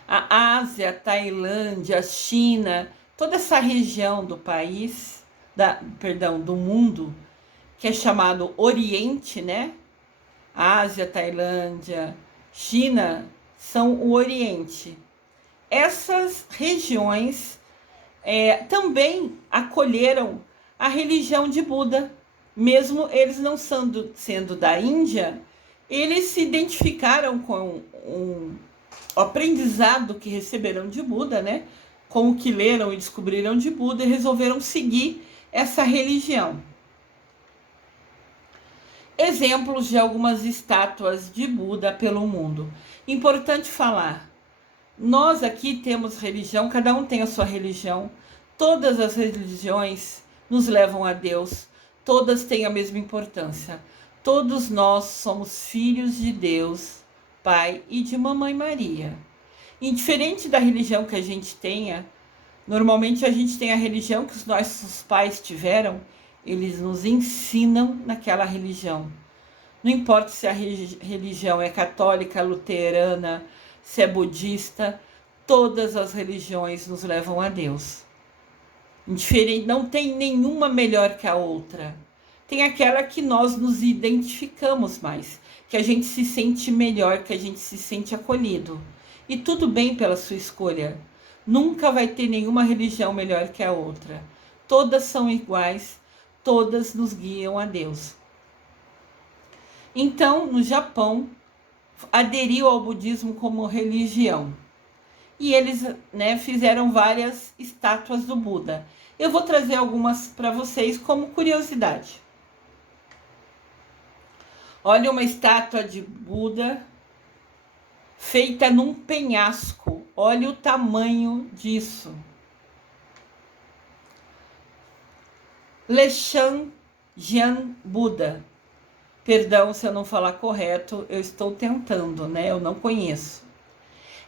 A Ásia, a Tailândia, a China, toda essa região do país, do mundo, que é chamado Oriente, né? Ásia, Tailândia, China são o Oriente. Essas regiões também acolheram a religião de Buda, mesmo eles não sendo da Índia, eles se identificaram com o aprendizado que receberam de Buda, né? Com o que leram e descobriram de Buda, e resolveram seguir essa religião. Exemplos de algumas estátuas de Buda pelo mundo. Importante falar, nós aqui temos religião, cada um tem a sua religião, todas as religiões nos levam a Deus, todas têm a mesma importância. Todos nós somos filhos de Deus, Pai e de Mamãe Maria. Indiferente da religião que a gente tenha, normalmente a gente tem a religião que os nossos pais tiveram, eles nos ensinam naquela religião. Não importa se a religião é católica, luterana, se é budista, todas as religiões nos levam a Deus. Indiferente, não tem nenhuma melhor que a outra. Tem aquela que nós nos identificamos mais, que a gente se sente melhor, que a gente se sente acolhido. E tudo bem pela sua escolha. Nunca vai ter nenhuma religião melhor que a outra. Todas são iguais, todas nos guiam a Deus. Então, no Japão, aderiu ao budismo como religião. E eles, né, fizeram várias estátuas do Buda. Eu vou trazer algumas para vocês como curiosidade. Olha uma estátua de Buda feita num penhasco. Olha o tamanho disso. Leshan Jian Buda. Perdão se eu não falar correto, eu estou tentando, né? Eu não conheço.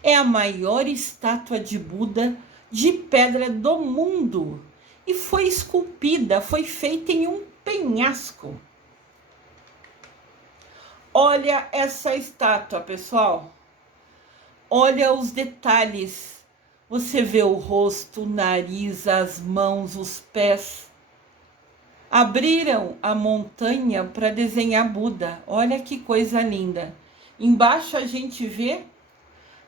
É a maior estátua de Buda de pedra do mundo e foi esculpida, foi feita em um penhasco. Olha essa estátua, pessoal. Olha os detalhes. Você vê o rosto, o nariz, as mãos, os pés. Abriram a montanha para desenhar Buda. Olha que coisa linda. Embaixo a gente vê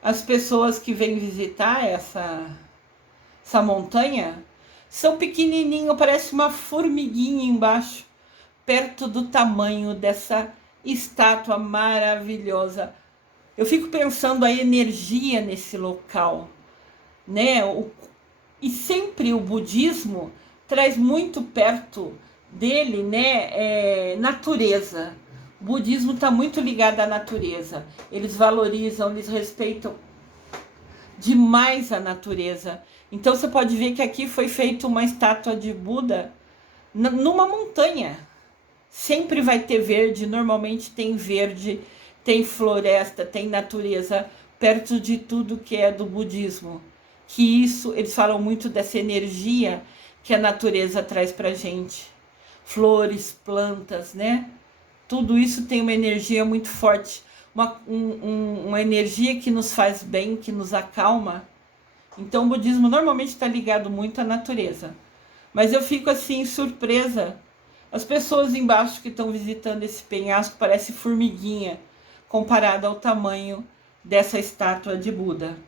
as pessoas que vêm visitar essa montanha. São pequenininho, parece uma formiguinha embaixo, perto do tamanho dessa estátua maravilhosa. Eu fico pensando a energia nesse local, né? E sempre o budismo traz muito perto dele, né? Natureza. O budismo está muito ligado à natureza. Eles valorizam, eles respeitam demais a natureza. Então você pode ver que aqui foi feita uma estátua de Buda numa montanha. Sempre vai ter verde, normalmente tem verde, tem floresta, tem natureza perto de tudo que é do budismo. Que isso, eles falam muito dessa energia que a natureza traz pra gente. Flores, plantas, né? Tudo isso tem uma energia muito forte. uma energia que nos faz bem, que nos acalma. Então o budismo normalmente está ligado muito à natureza. Mas eu fico assim, surpresa. As pessoas embaixo que estão visitando esse penhasco parecem formiguinha, comparado ao tamanho dessa estátua de Buda.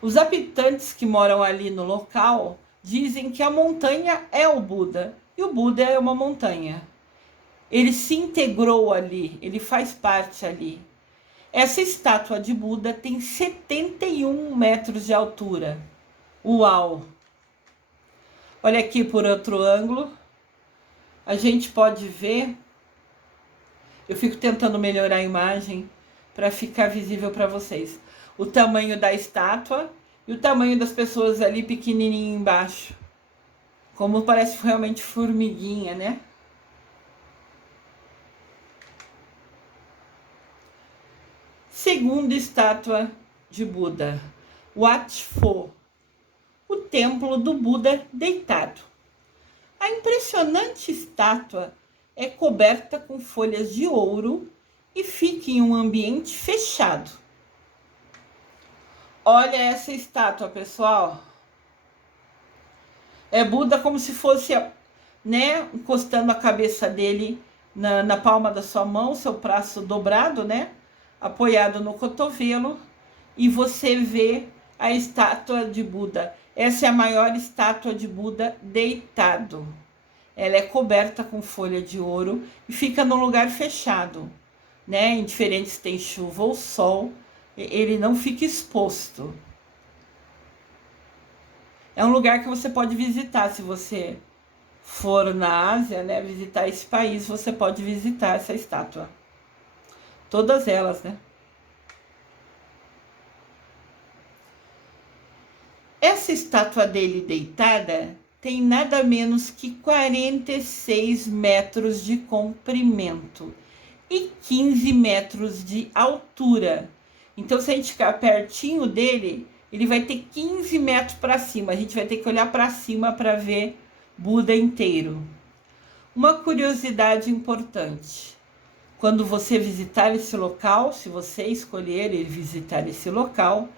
Os habitantes que moram ali no local dizem que a montanha é o Buda, e o Buda é uma montanha. Ele se integrou ali, ele faz parte ali. Essa estátua de Buda tem 71 metros de altura. Uau! Olha aqui por outro ângulo. A gente pode ver. Eu fico tentando melhorar a imagem para ficar visível para vocês. O tamanho da estátua e o tamanho das pessoas ali pequenininho embaixo. Como parece realmente formiguinha, né? Segunda estátua de Buda, Wat Pho, o templo do Buda deitado. A impressionante estátua é coberta com folhas de ouro e fica em um ambiente fechado. Olha essa estátua, pessoal. É Buda como se fosse, né, encostando a cabeça dele na palma da sua mão, seu braço dobrado, né, apoiado no cotovelo, e você vê a estátua de Buda. Essa é a maior estátua de Buda deitado. Ela é coberta com folha de ouro e fica num lugar fechado, né? Indiferente se tem chuva ou sol, ele não fica exposto. É um lugar que você pode visitar se você for na Ásia, né? Visitar esse país, você pode visitar essa estátua. Todas elas, né? Essa estátua dele deitada tem nada menos que 46 metros de comprimento e 15 metros de altura. Então, se a gente ficar pertinho dele, ele vai ter 15 metros para cima. A gente vai ter que olhar para cima para ver Buda inteiro. Uma curiosidade importante. Quando você visitar esse local, se você escolher ir visitar esse local,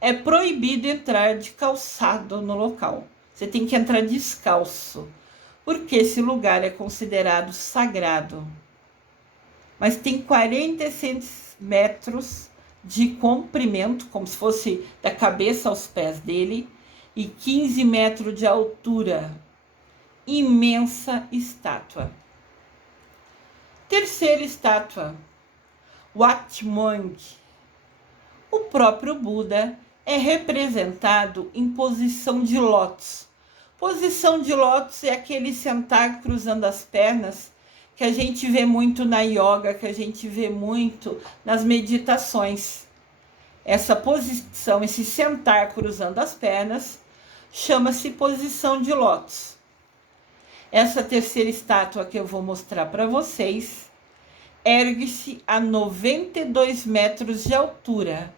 é proibido entrar de calçado no local. Você tem que entrar descalço, porque esse lugar é considerado sagrado. Mas tem 46 metros de comprimento, como se fosse da cabeça aos pés dele, e 15 metros de altura. Imensa estátua. Terceira estátua, Wat Mwang. O próprio Buda é representado em posição de lótus. Posição de lótus é aquele sentar cruzando as pernas que a gente vê muito na yoga, que a gente vê muito nas meditações. Essa posição, esse sentar cruzando as pernas, chama-se posição de lótus. Essa terceira estátua que eu vou mostrar para vocês ergue-se a 92 metros de altura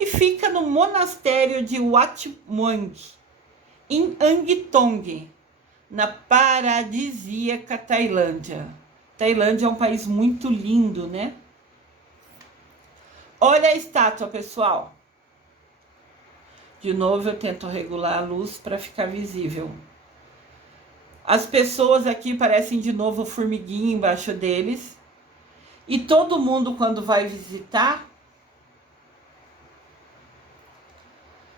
e fica no monastério de Wat Mwang, em Angtong, na paradisíaca Tailândia. Tailândia é um país muito lindo, né? Olha a estátua, pessoal. De novo, eu tento regular a luz para ficar visível. As pessoas aqui parecem de novo formiguinha embaixo deles. E todo mundo, quando vai visitar,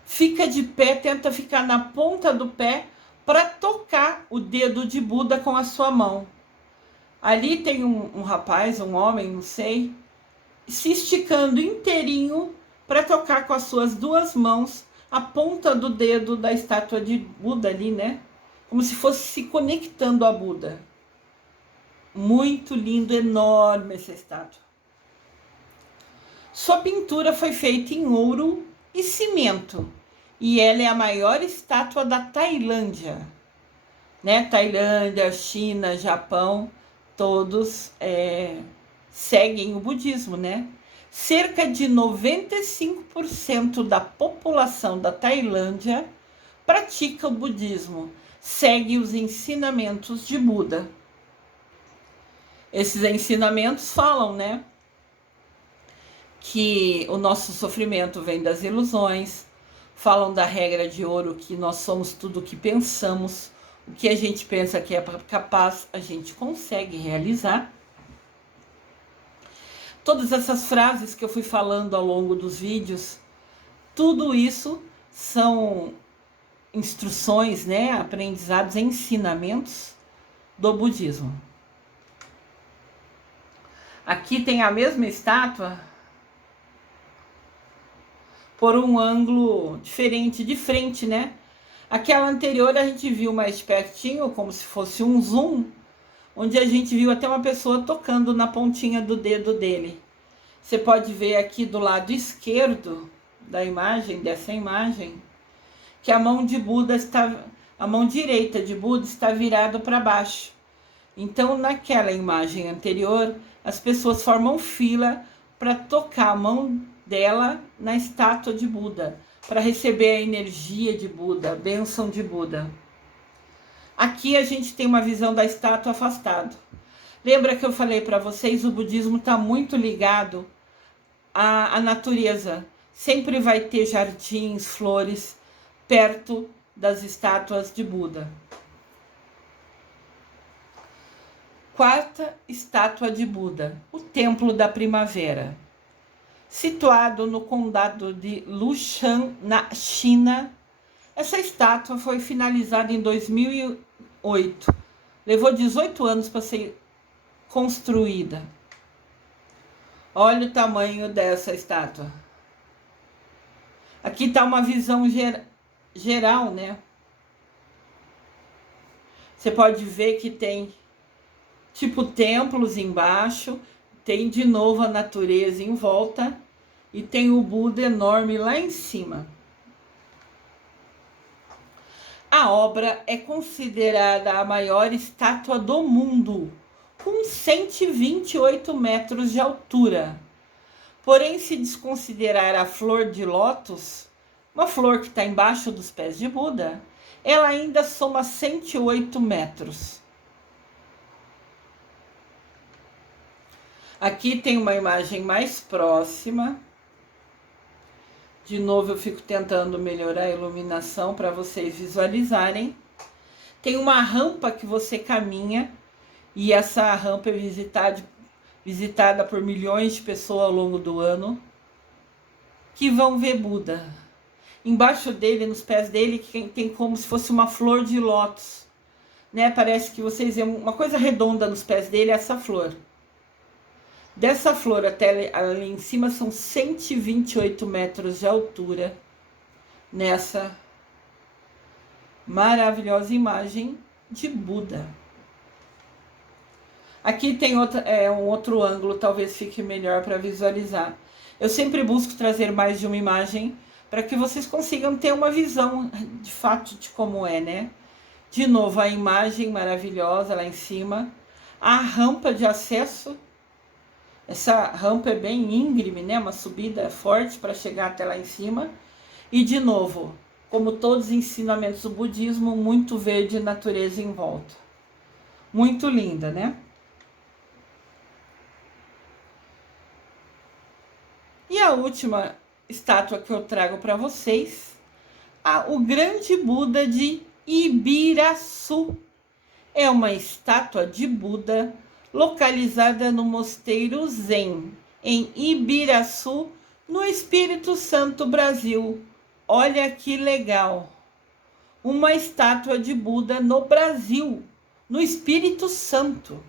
fica de pé, tenta ficar na ponta do pé para tocar o dedo de Buda com a sua mão. Ali tem um rapaz, um homem, não sei, se esticando inteirinho para tocar com as suas duas mãos a ponta do dedo da estátua de Buda ali, né? Como se fosse se conectando a Buda. Muito lindo, enorme essa estátua. Sua pintura foi feita em ouro e cimento. E ela é a maior estátua da Tailândia. Né? Tailândia, China, Japão, todos seguem o budismo, né? Cerca de 95% da população da Tailândia pratica o budismo, segue os ensinamentos de Buda. Esses ensinamentos falam, né? que o nosso sofrimento vem das ilusões, falam da regra de ouro, que nós somos tudo o que pensamos, o que a gente pensa que é capaz, a gente consegue realizar. Todas essas frases que eu fui falando ao longo dos vídeos, tudo isso são instruções, né, aprendizados, ensinamentos do budismo. Aqui tem a mesma estátua por um ângulo diferente, de frente, né? Aquela anterior a gente viu mais pertinho, como se fosse um zoom, onde a gente viu até uma pessoa tocando na pontinha do dedo dele. Você pode ver aqui do lado esquerdo da imagem, dessa imagem, que a mão direita de Buda está virada para baixo. Então, naquela imagem anterior, as pessoas formam fila para tocar a mão dela na estátua de Buda, para receber a energia de Buda, a bênção de Buda. Aqui a gente tem uma visão da estátua afastado. Lembra que eu falei para vocês, o budismo está muito ligado à natureza. Sempre vai ter jardins, flores, perto das estátuas de Buda. Quarta estátua de Buda, o Templo da Primavera. Situado no condado de Lushan, na China. Essa estátua foi finalizada em 2008. Levou 18 anos para ser construída. Olha o tamanho dessa estátua. Aqui está uma visão geral, né? Você pode ver que tem tipo templos embaixo, tem de novo a natureza em volta e tem o Buda enorme lá em cima. A obra é considerada a maior estátua do mundo, com 128 metros de altura. Porém, se desconsiderar a flor de lótus, uma flor que está embaixo dos pés de Buda, ela ainda soma 108 metros. Aqui tem uma imagem mais próxima. De novo, eu fico tentando melhorar a iluminação para vocês visualizarem. Tem uma rampa que você caminha e essa rampa é visitada por milhões de pessoas ao longo do ano que vão ver Buda. Embaixo dele, nos pés dele, tem como se fosse uma flor de lótus, né? Parece que vocês veem uma coisa redonda nos pés dele, essa flor. Dessa flor até ali em cima são 128 metros de altura, nessa maravilhosa imagem de Buda. Aqui tem um outro ângulo, talvez fique melhor para visualizar. Eu sempre busco trazer mais de uma imagem para que vocês consigam ter uma visão de fato de como é, né? De novo, a imagem maravilhosa lá em cima, a rampa de acesso. Essa rampa é bem íngreme, né? Uma subida forte para chegar até lá em cima. E de novo, como todos os ensinamentos do budismo, muito verde e natureza em volta. Muito linda, né? E a última estátua que eu trago para vocês, o grande Buda de Ibiraçu. É uma estátua de Buda localizada no Mosteiro Zen, em Ibiraçu, no Espírito Santo, Brasil. Olha que legal! Uma estátua de Buda no Brasil, no Espírito Santo,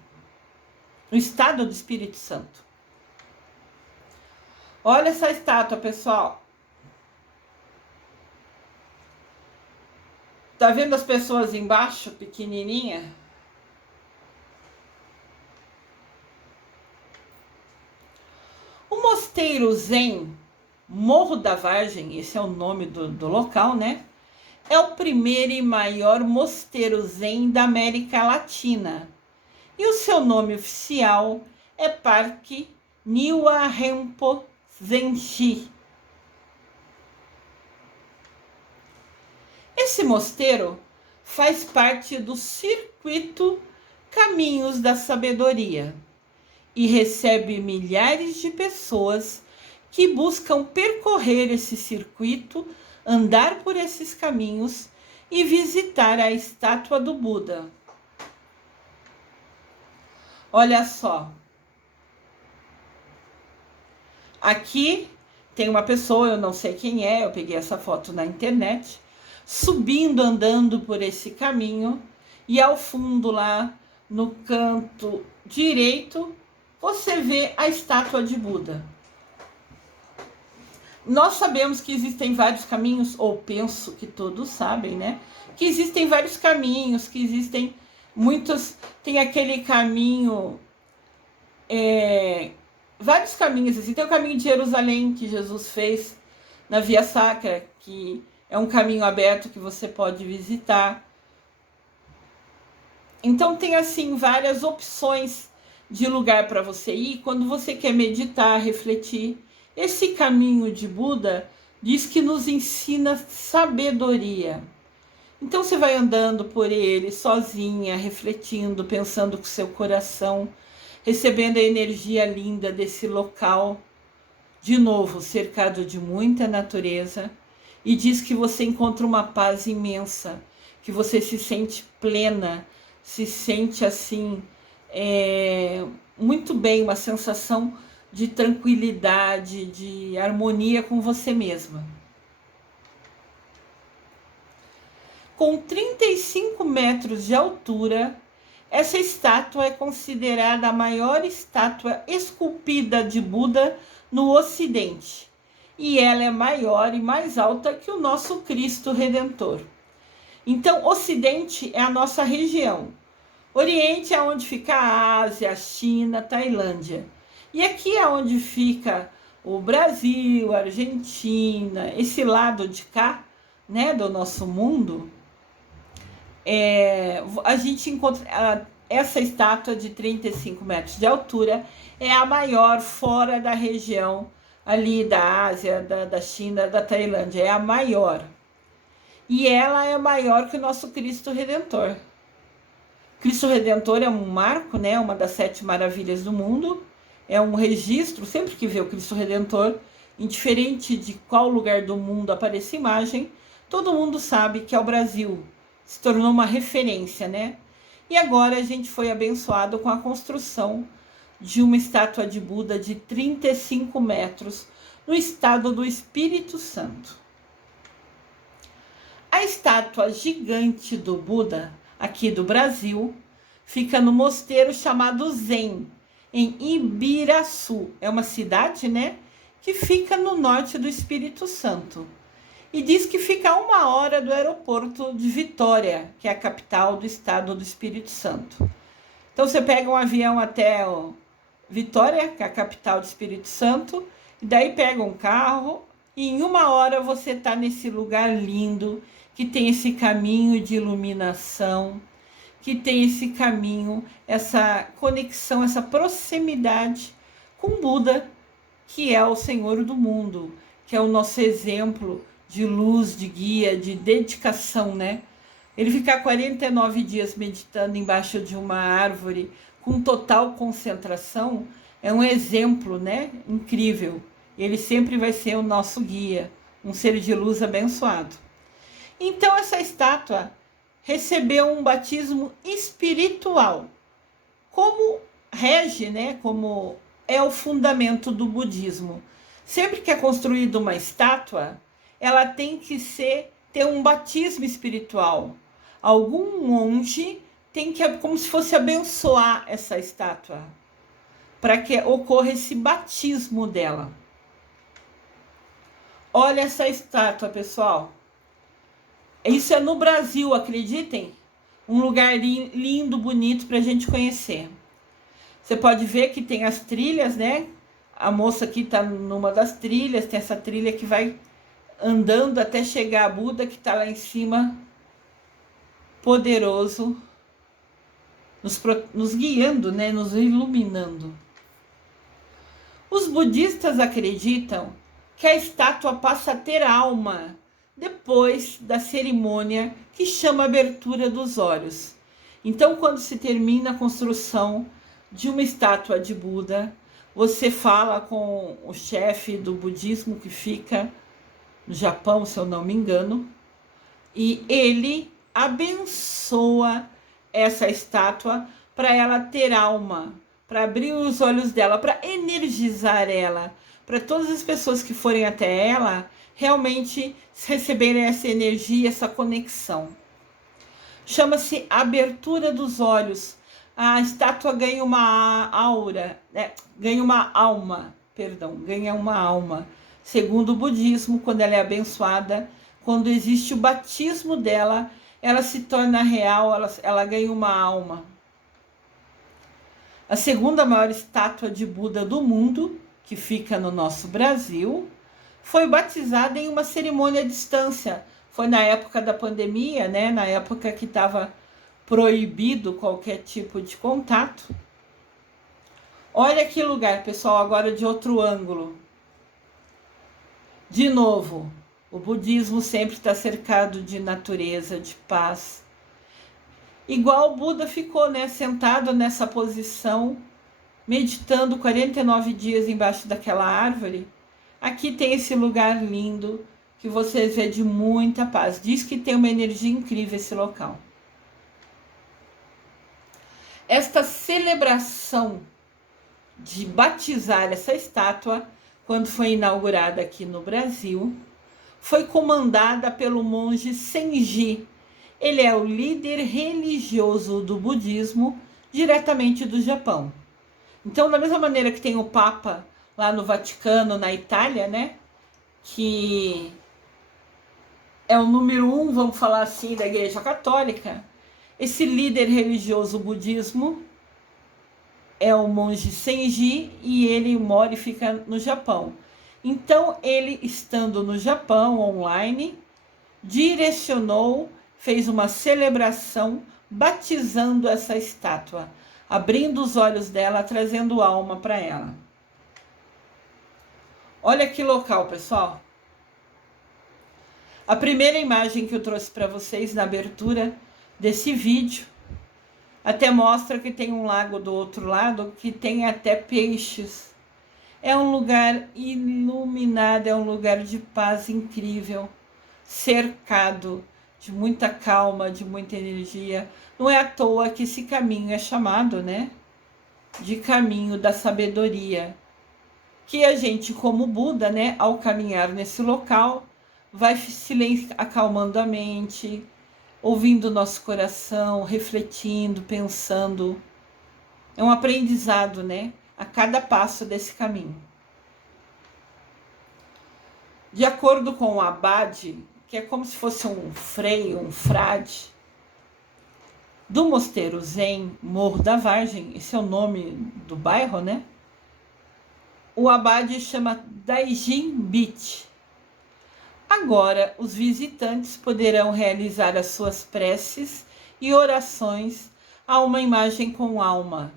no estado do Espírito Santo. Olha essa estátua, pessoal. Tá vendo as pessoas embaixo, pequenininha? O Mosteiro Zen, Morro da Vargem, esse é o nome do local, né? É o primeiro e maior mosteiro Zen da América Latina. E o seu nome oficial é Parque Niwa Renpo Zenshi. Esse mosteiro faz parte do circuito Caminhos da Sabedoria e recebe milhares de pessoas que buscam percorrer esse circuito, andar por esses caminhos e visitar a estátua do Buda. Olha só. Aqui tem uma pessoa, eu não sei quem é, eu peguei essa foto na internet, subindo, andando por esse caminho, e ao fundo lá no canto direito, você vê a estátua de Buda. Nós sabemos que existem vários caminhos, ou penso que todos sabem, né? Que existem vários caminhos, que existem muitos... Tem aquele caminho... vários caminhos, assim. Tem o caminho de Jerusalém, que Jesus fez na Via Sacra, que é um caminho aberto que você pode visitar. Então tem, assim, várias opções de lugar para você ir quando você quer meditar, refletir. Esse caminho de Buda diz que nos ensina sabedoria. Então você vai andando por ele sozinha, refletindo, pensando com seu coração, recebendo a energia linda desse local, de novo, cercado de muita natureza, e diz que você encontra uma paz imensa, que você se sente plena, se sente assim, muito bem, uma sensação de tranquilidade, de harmonia com você mesma. Com 35 metros de altura, essa estátua é considerada a maior estátua esculpida de Buda no Ocidente. E ela é maior e mais alta que o nosso Cristo Redentor. Então, Ocidente é a nossa região. Oriente é onde fica a Ásia, a China, a Tailândia. E aqui é onde fica o Brasil, a Argentina, esse lado de cá, né, do nosso mundo. A gente encontra essa estátua de 35 metros de altura, é a maior fora da região ali da Ásia, da China, da Tailândia, é a maior. E ela é maior que o nosso Cristo Redentor. Cristo Redentor é um marco, né, uma das 7 maravilhas do mundo, é um registro, sempre que vê o Cristo Redentor, indiferente de qual lugar do mundo aparece imagem, todo mundo sabe que é o Brasil. Se tornou uma referência, né? E agora a gente foi abençoado com a construção de uma estátua de Buda de 35 metros no estado do Espírito Santo. A estátua gigante do Buda, aqui do Brasil, fica no mosteiro chamado Zen, em Ibiraçu. É uma cidade, né, que fica no norte do Espírito Santo. E diz que fica a 1 hora do aeroporto de Vitória, que é a capital do estado do Espírito Santo. Então você pega um avião até Vitória, que é a capital do Espírito Santo, e daí pega um carro e em 1 hora você está nesse lugar lindo, que tem esse caminho de iluminação, que tem esse caminho, essa conexão, essa proximidade com Buda, que é o Senhor do mundo, que é o nosso exemplo de luz, de guia, de dedicação, né? Ele ficar 49 dias meditando embaixo de uma árvore com total concentração é um exemplo, né? Incrível. Ele sempre vai ser o nosso guia, um ser de luz abençoado. Então essa estátua recebeu um batismo espiritual, como rege, né? Como é o fundamento do budismo. Sempre que é construída uma estátua, ela tem que ter um batismo espiritual. Algum monge tem que, como se fosse abençoar essa estátua, para que ocorra esse batismo dela. Olha essa estátua, pessoal. Isso é no Brasil, acreditem? Um lugar lindo, bonito para a gente conhecer. Você pode ver que tem as trilhas, né? A moça aqui está numa das trilhas, tem essa trilha que vai andando até chegar a Buda, que está lá em cima, poderoso, nos guiando, né? Nos iluminando. Os budistas acreditam que a estátua passa a ter alma depois da cerimônia que chama abertura dos olhos. Então, quando se termina a construção de uma estátua de Buda, Você fala com o chefe do budismo que fica no Japão, se eu não me engano, e ele abençoa essa estátua para ela ter alma, para abrir os olhos dela, para energizar ela, para todas as pessoas que forem até ela realmente receberem essa energia, essa conexão. Chama-se abertura dos olhos. A estátua ganha uma aura, né? Ganha uma alma, perdão, ganha uma alma. Segundo o budismo, quando ela é abençoada, quando existe o batismo dela, ela se torna real, ela ganha uma alma. A segunda maior estátua de Buda do mundo, que fica no nosso Brasil, foi batizada em uma cerimônia à distância. Foi na época da pandemia, né? Na época que estava proibido qualquer tipo de contato. Olha que lugar, pessoal, agora de outro ângulo. De novo, o budismo sempre está cercado de natureza, de paz. Igual o Buda ficou, né, sentado nessa posição, meditando 49 dias embaixo daquela árvore. Aqui tem esse lugar lindo que vocês vê de muita paz. Diz que tem uma energia incrível esse local. Esta celebração de batizar essa estátua, quando foi inaugurada aqui no Brasil, foi comandada pelo monge Senji. Ele é o líder religioso do budismo diretamente do Japão. Então, da mesma maneira que tem o Papa lá no Vaticano, na Itália, né? Que é o número 1, vamos falar assim, da Igreja Católica. Esse líder religioso budismo é o monge Senji e ele mora e fica no Japão. Então, ele estando no Japão, online, direcionou, fez uma celebração batizando essa estátua, abrindo os olhos dela, trazendo alma para ela. Olha que local, pessoal. A primeira imagem que eu trouxe para vocês na abertura desse vídeo até mostra que tem um lago do outro lado que tem até peixes. É um lugar iluminado, é um lugar de paz incrível, cercado de muita calma, de muita energia. Não é à toa que esse caminho é chamado, né, de caminho da sabedoria. Que a gente, como Buda, né, ao caminhar nesse local, vai acalmando a mente, ouvindo o nosso coração, refletindo, pensando. É um aprendizado, né, a cada passo desse caminho. De acordo com o Abade, que é como se fosse um frei, um frade, do Mosteiro Zen, Morro da Vargem, esse é o nome do bairro, né? O Abade chama Daijin Beach. Agora, os visitantes poderão realizar as suas preces e orações a uma imagem com alma.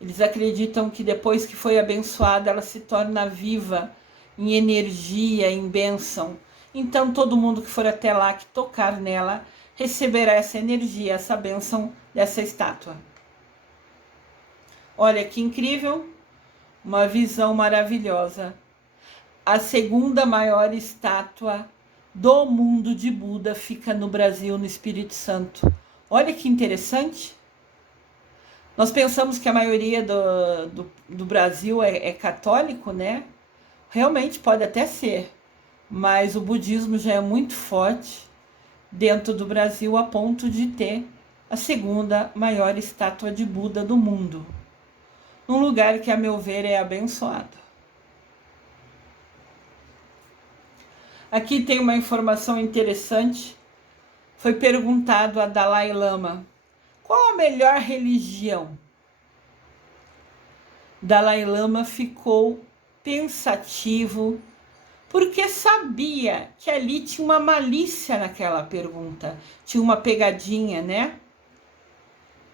Eles acreditam que depois que foi abençoada, ela se torna viva, em energia, em bênção. Então, todo mundo que for até lá, que tocar nela, receberá essa energia, essa bênção dessa estátua. Olha que incrível! Uma visão maravilhosa. A segunda maior estátua do mundo de Buda fica no Brasil, no Espírito Santo. Olha que interessante. Nós pensamos que a maioria do Brasil é católico, né? Realmente pode até ser, mas o budismo já é muito forte dentro do Brasil a ponto de ter a segunda maior estátua de Buda do mundo. Num lugar que, a meu ver, é abençoado. Aqui tem uma informação interessante. Foi perguntado a Dalai Lama: qual a melhor religião? Dalai Lama ficou pensativo, porque sabia que ali tinha uma malícia naquela pergunta, tinha uma pegadinha, né?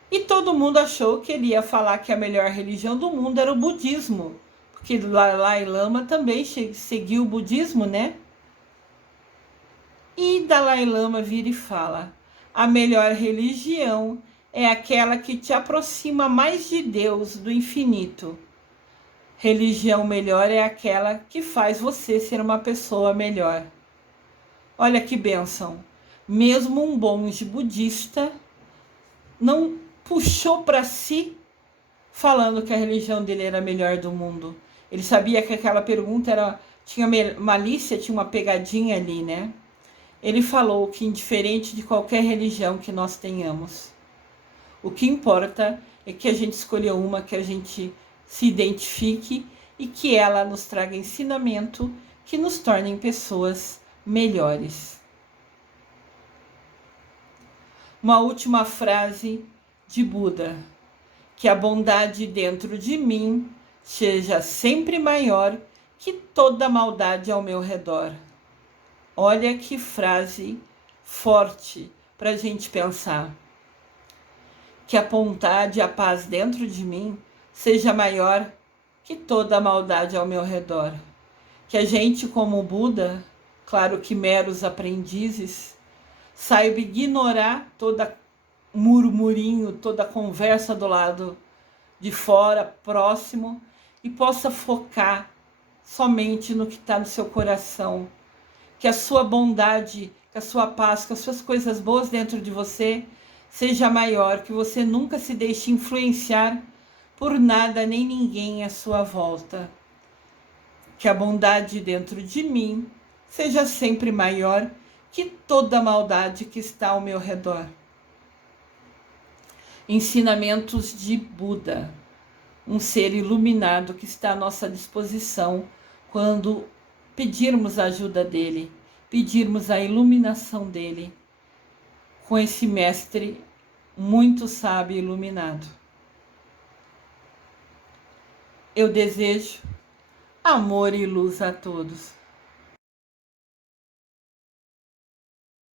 E todo mundo achou que ele ia falar que a melhor religião do mundo era o budismo, porque Dalai Lama também seguiu o budismo, né? E Dalai Lama vira e fala: a melhor religião é aquela que te aproxima mais de Deus, do infinito. Religião melhor é aquela que faz você ser uma pessoa melhor. Olha que bênção. Mesmo um monge budista não puxou para si falando que a religião dele era a melhor do mundo. Ele sabia que aquela pergunta tinha malícia, tinha uma pegadinha ali, né? Ele falou que indiferente de qualquer religião que nós tenhamos, o que importa é que a gente escolheu uma que a gente se identifique e que ela nos traga ensinamento que nos tornem pessoas melhores. Uma última frase de Buda: que a bondade dentro de mim seja sempre maior que toda maldade ao meu redor. Olha que frase forte para a gente pensar. Que a bondade e a paz dentro de mim seja maior que toda a maldade ao meu redor. Que a gente, como Buda, claro que meros aprendizes, saiba ignorar toda murmurinho, toda conversa do lado de fora, próximo, e possa focar somente no que está no seu coração. Que a sua bondade, que a sua paz, que as suas coisas boas dentro de você seja maior, que você nunca se deixe influenciar por nada nem ninguém à sua volta. Que a bondade dentro de mim seja sempre maior que toda a maldade que está ao meu redor. Ensinamentos de Buda, um ser iluminado que está à nossa disposição quando pedirmos a ajuda dele, pedirmos a iluminação dele, com esse mestre muito sábio e iluminado. Eu desejo amor e luz a todos.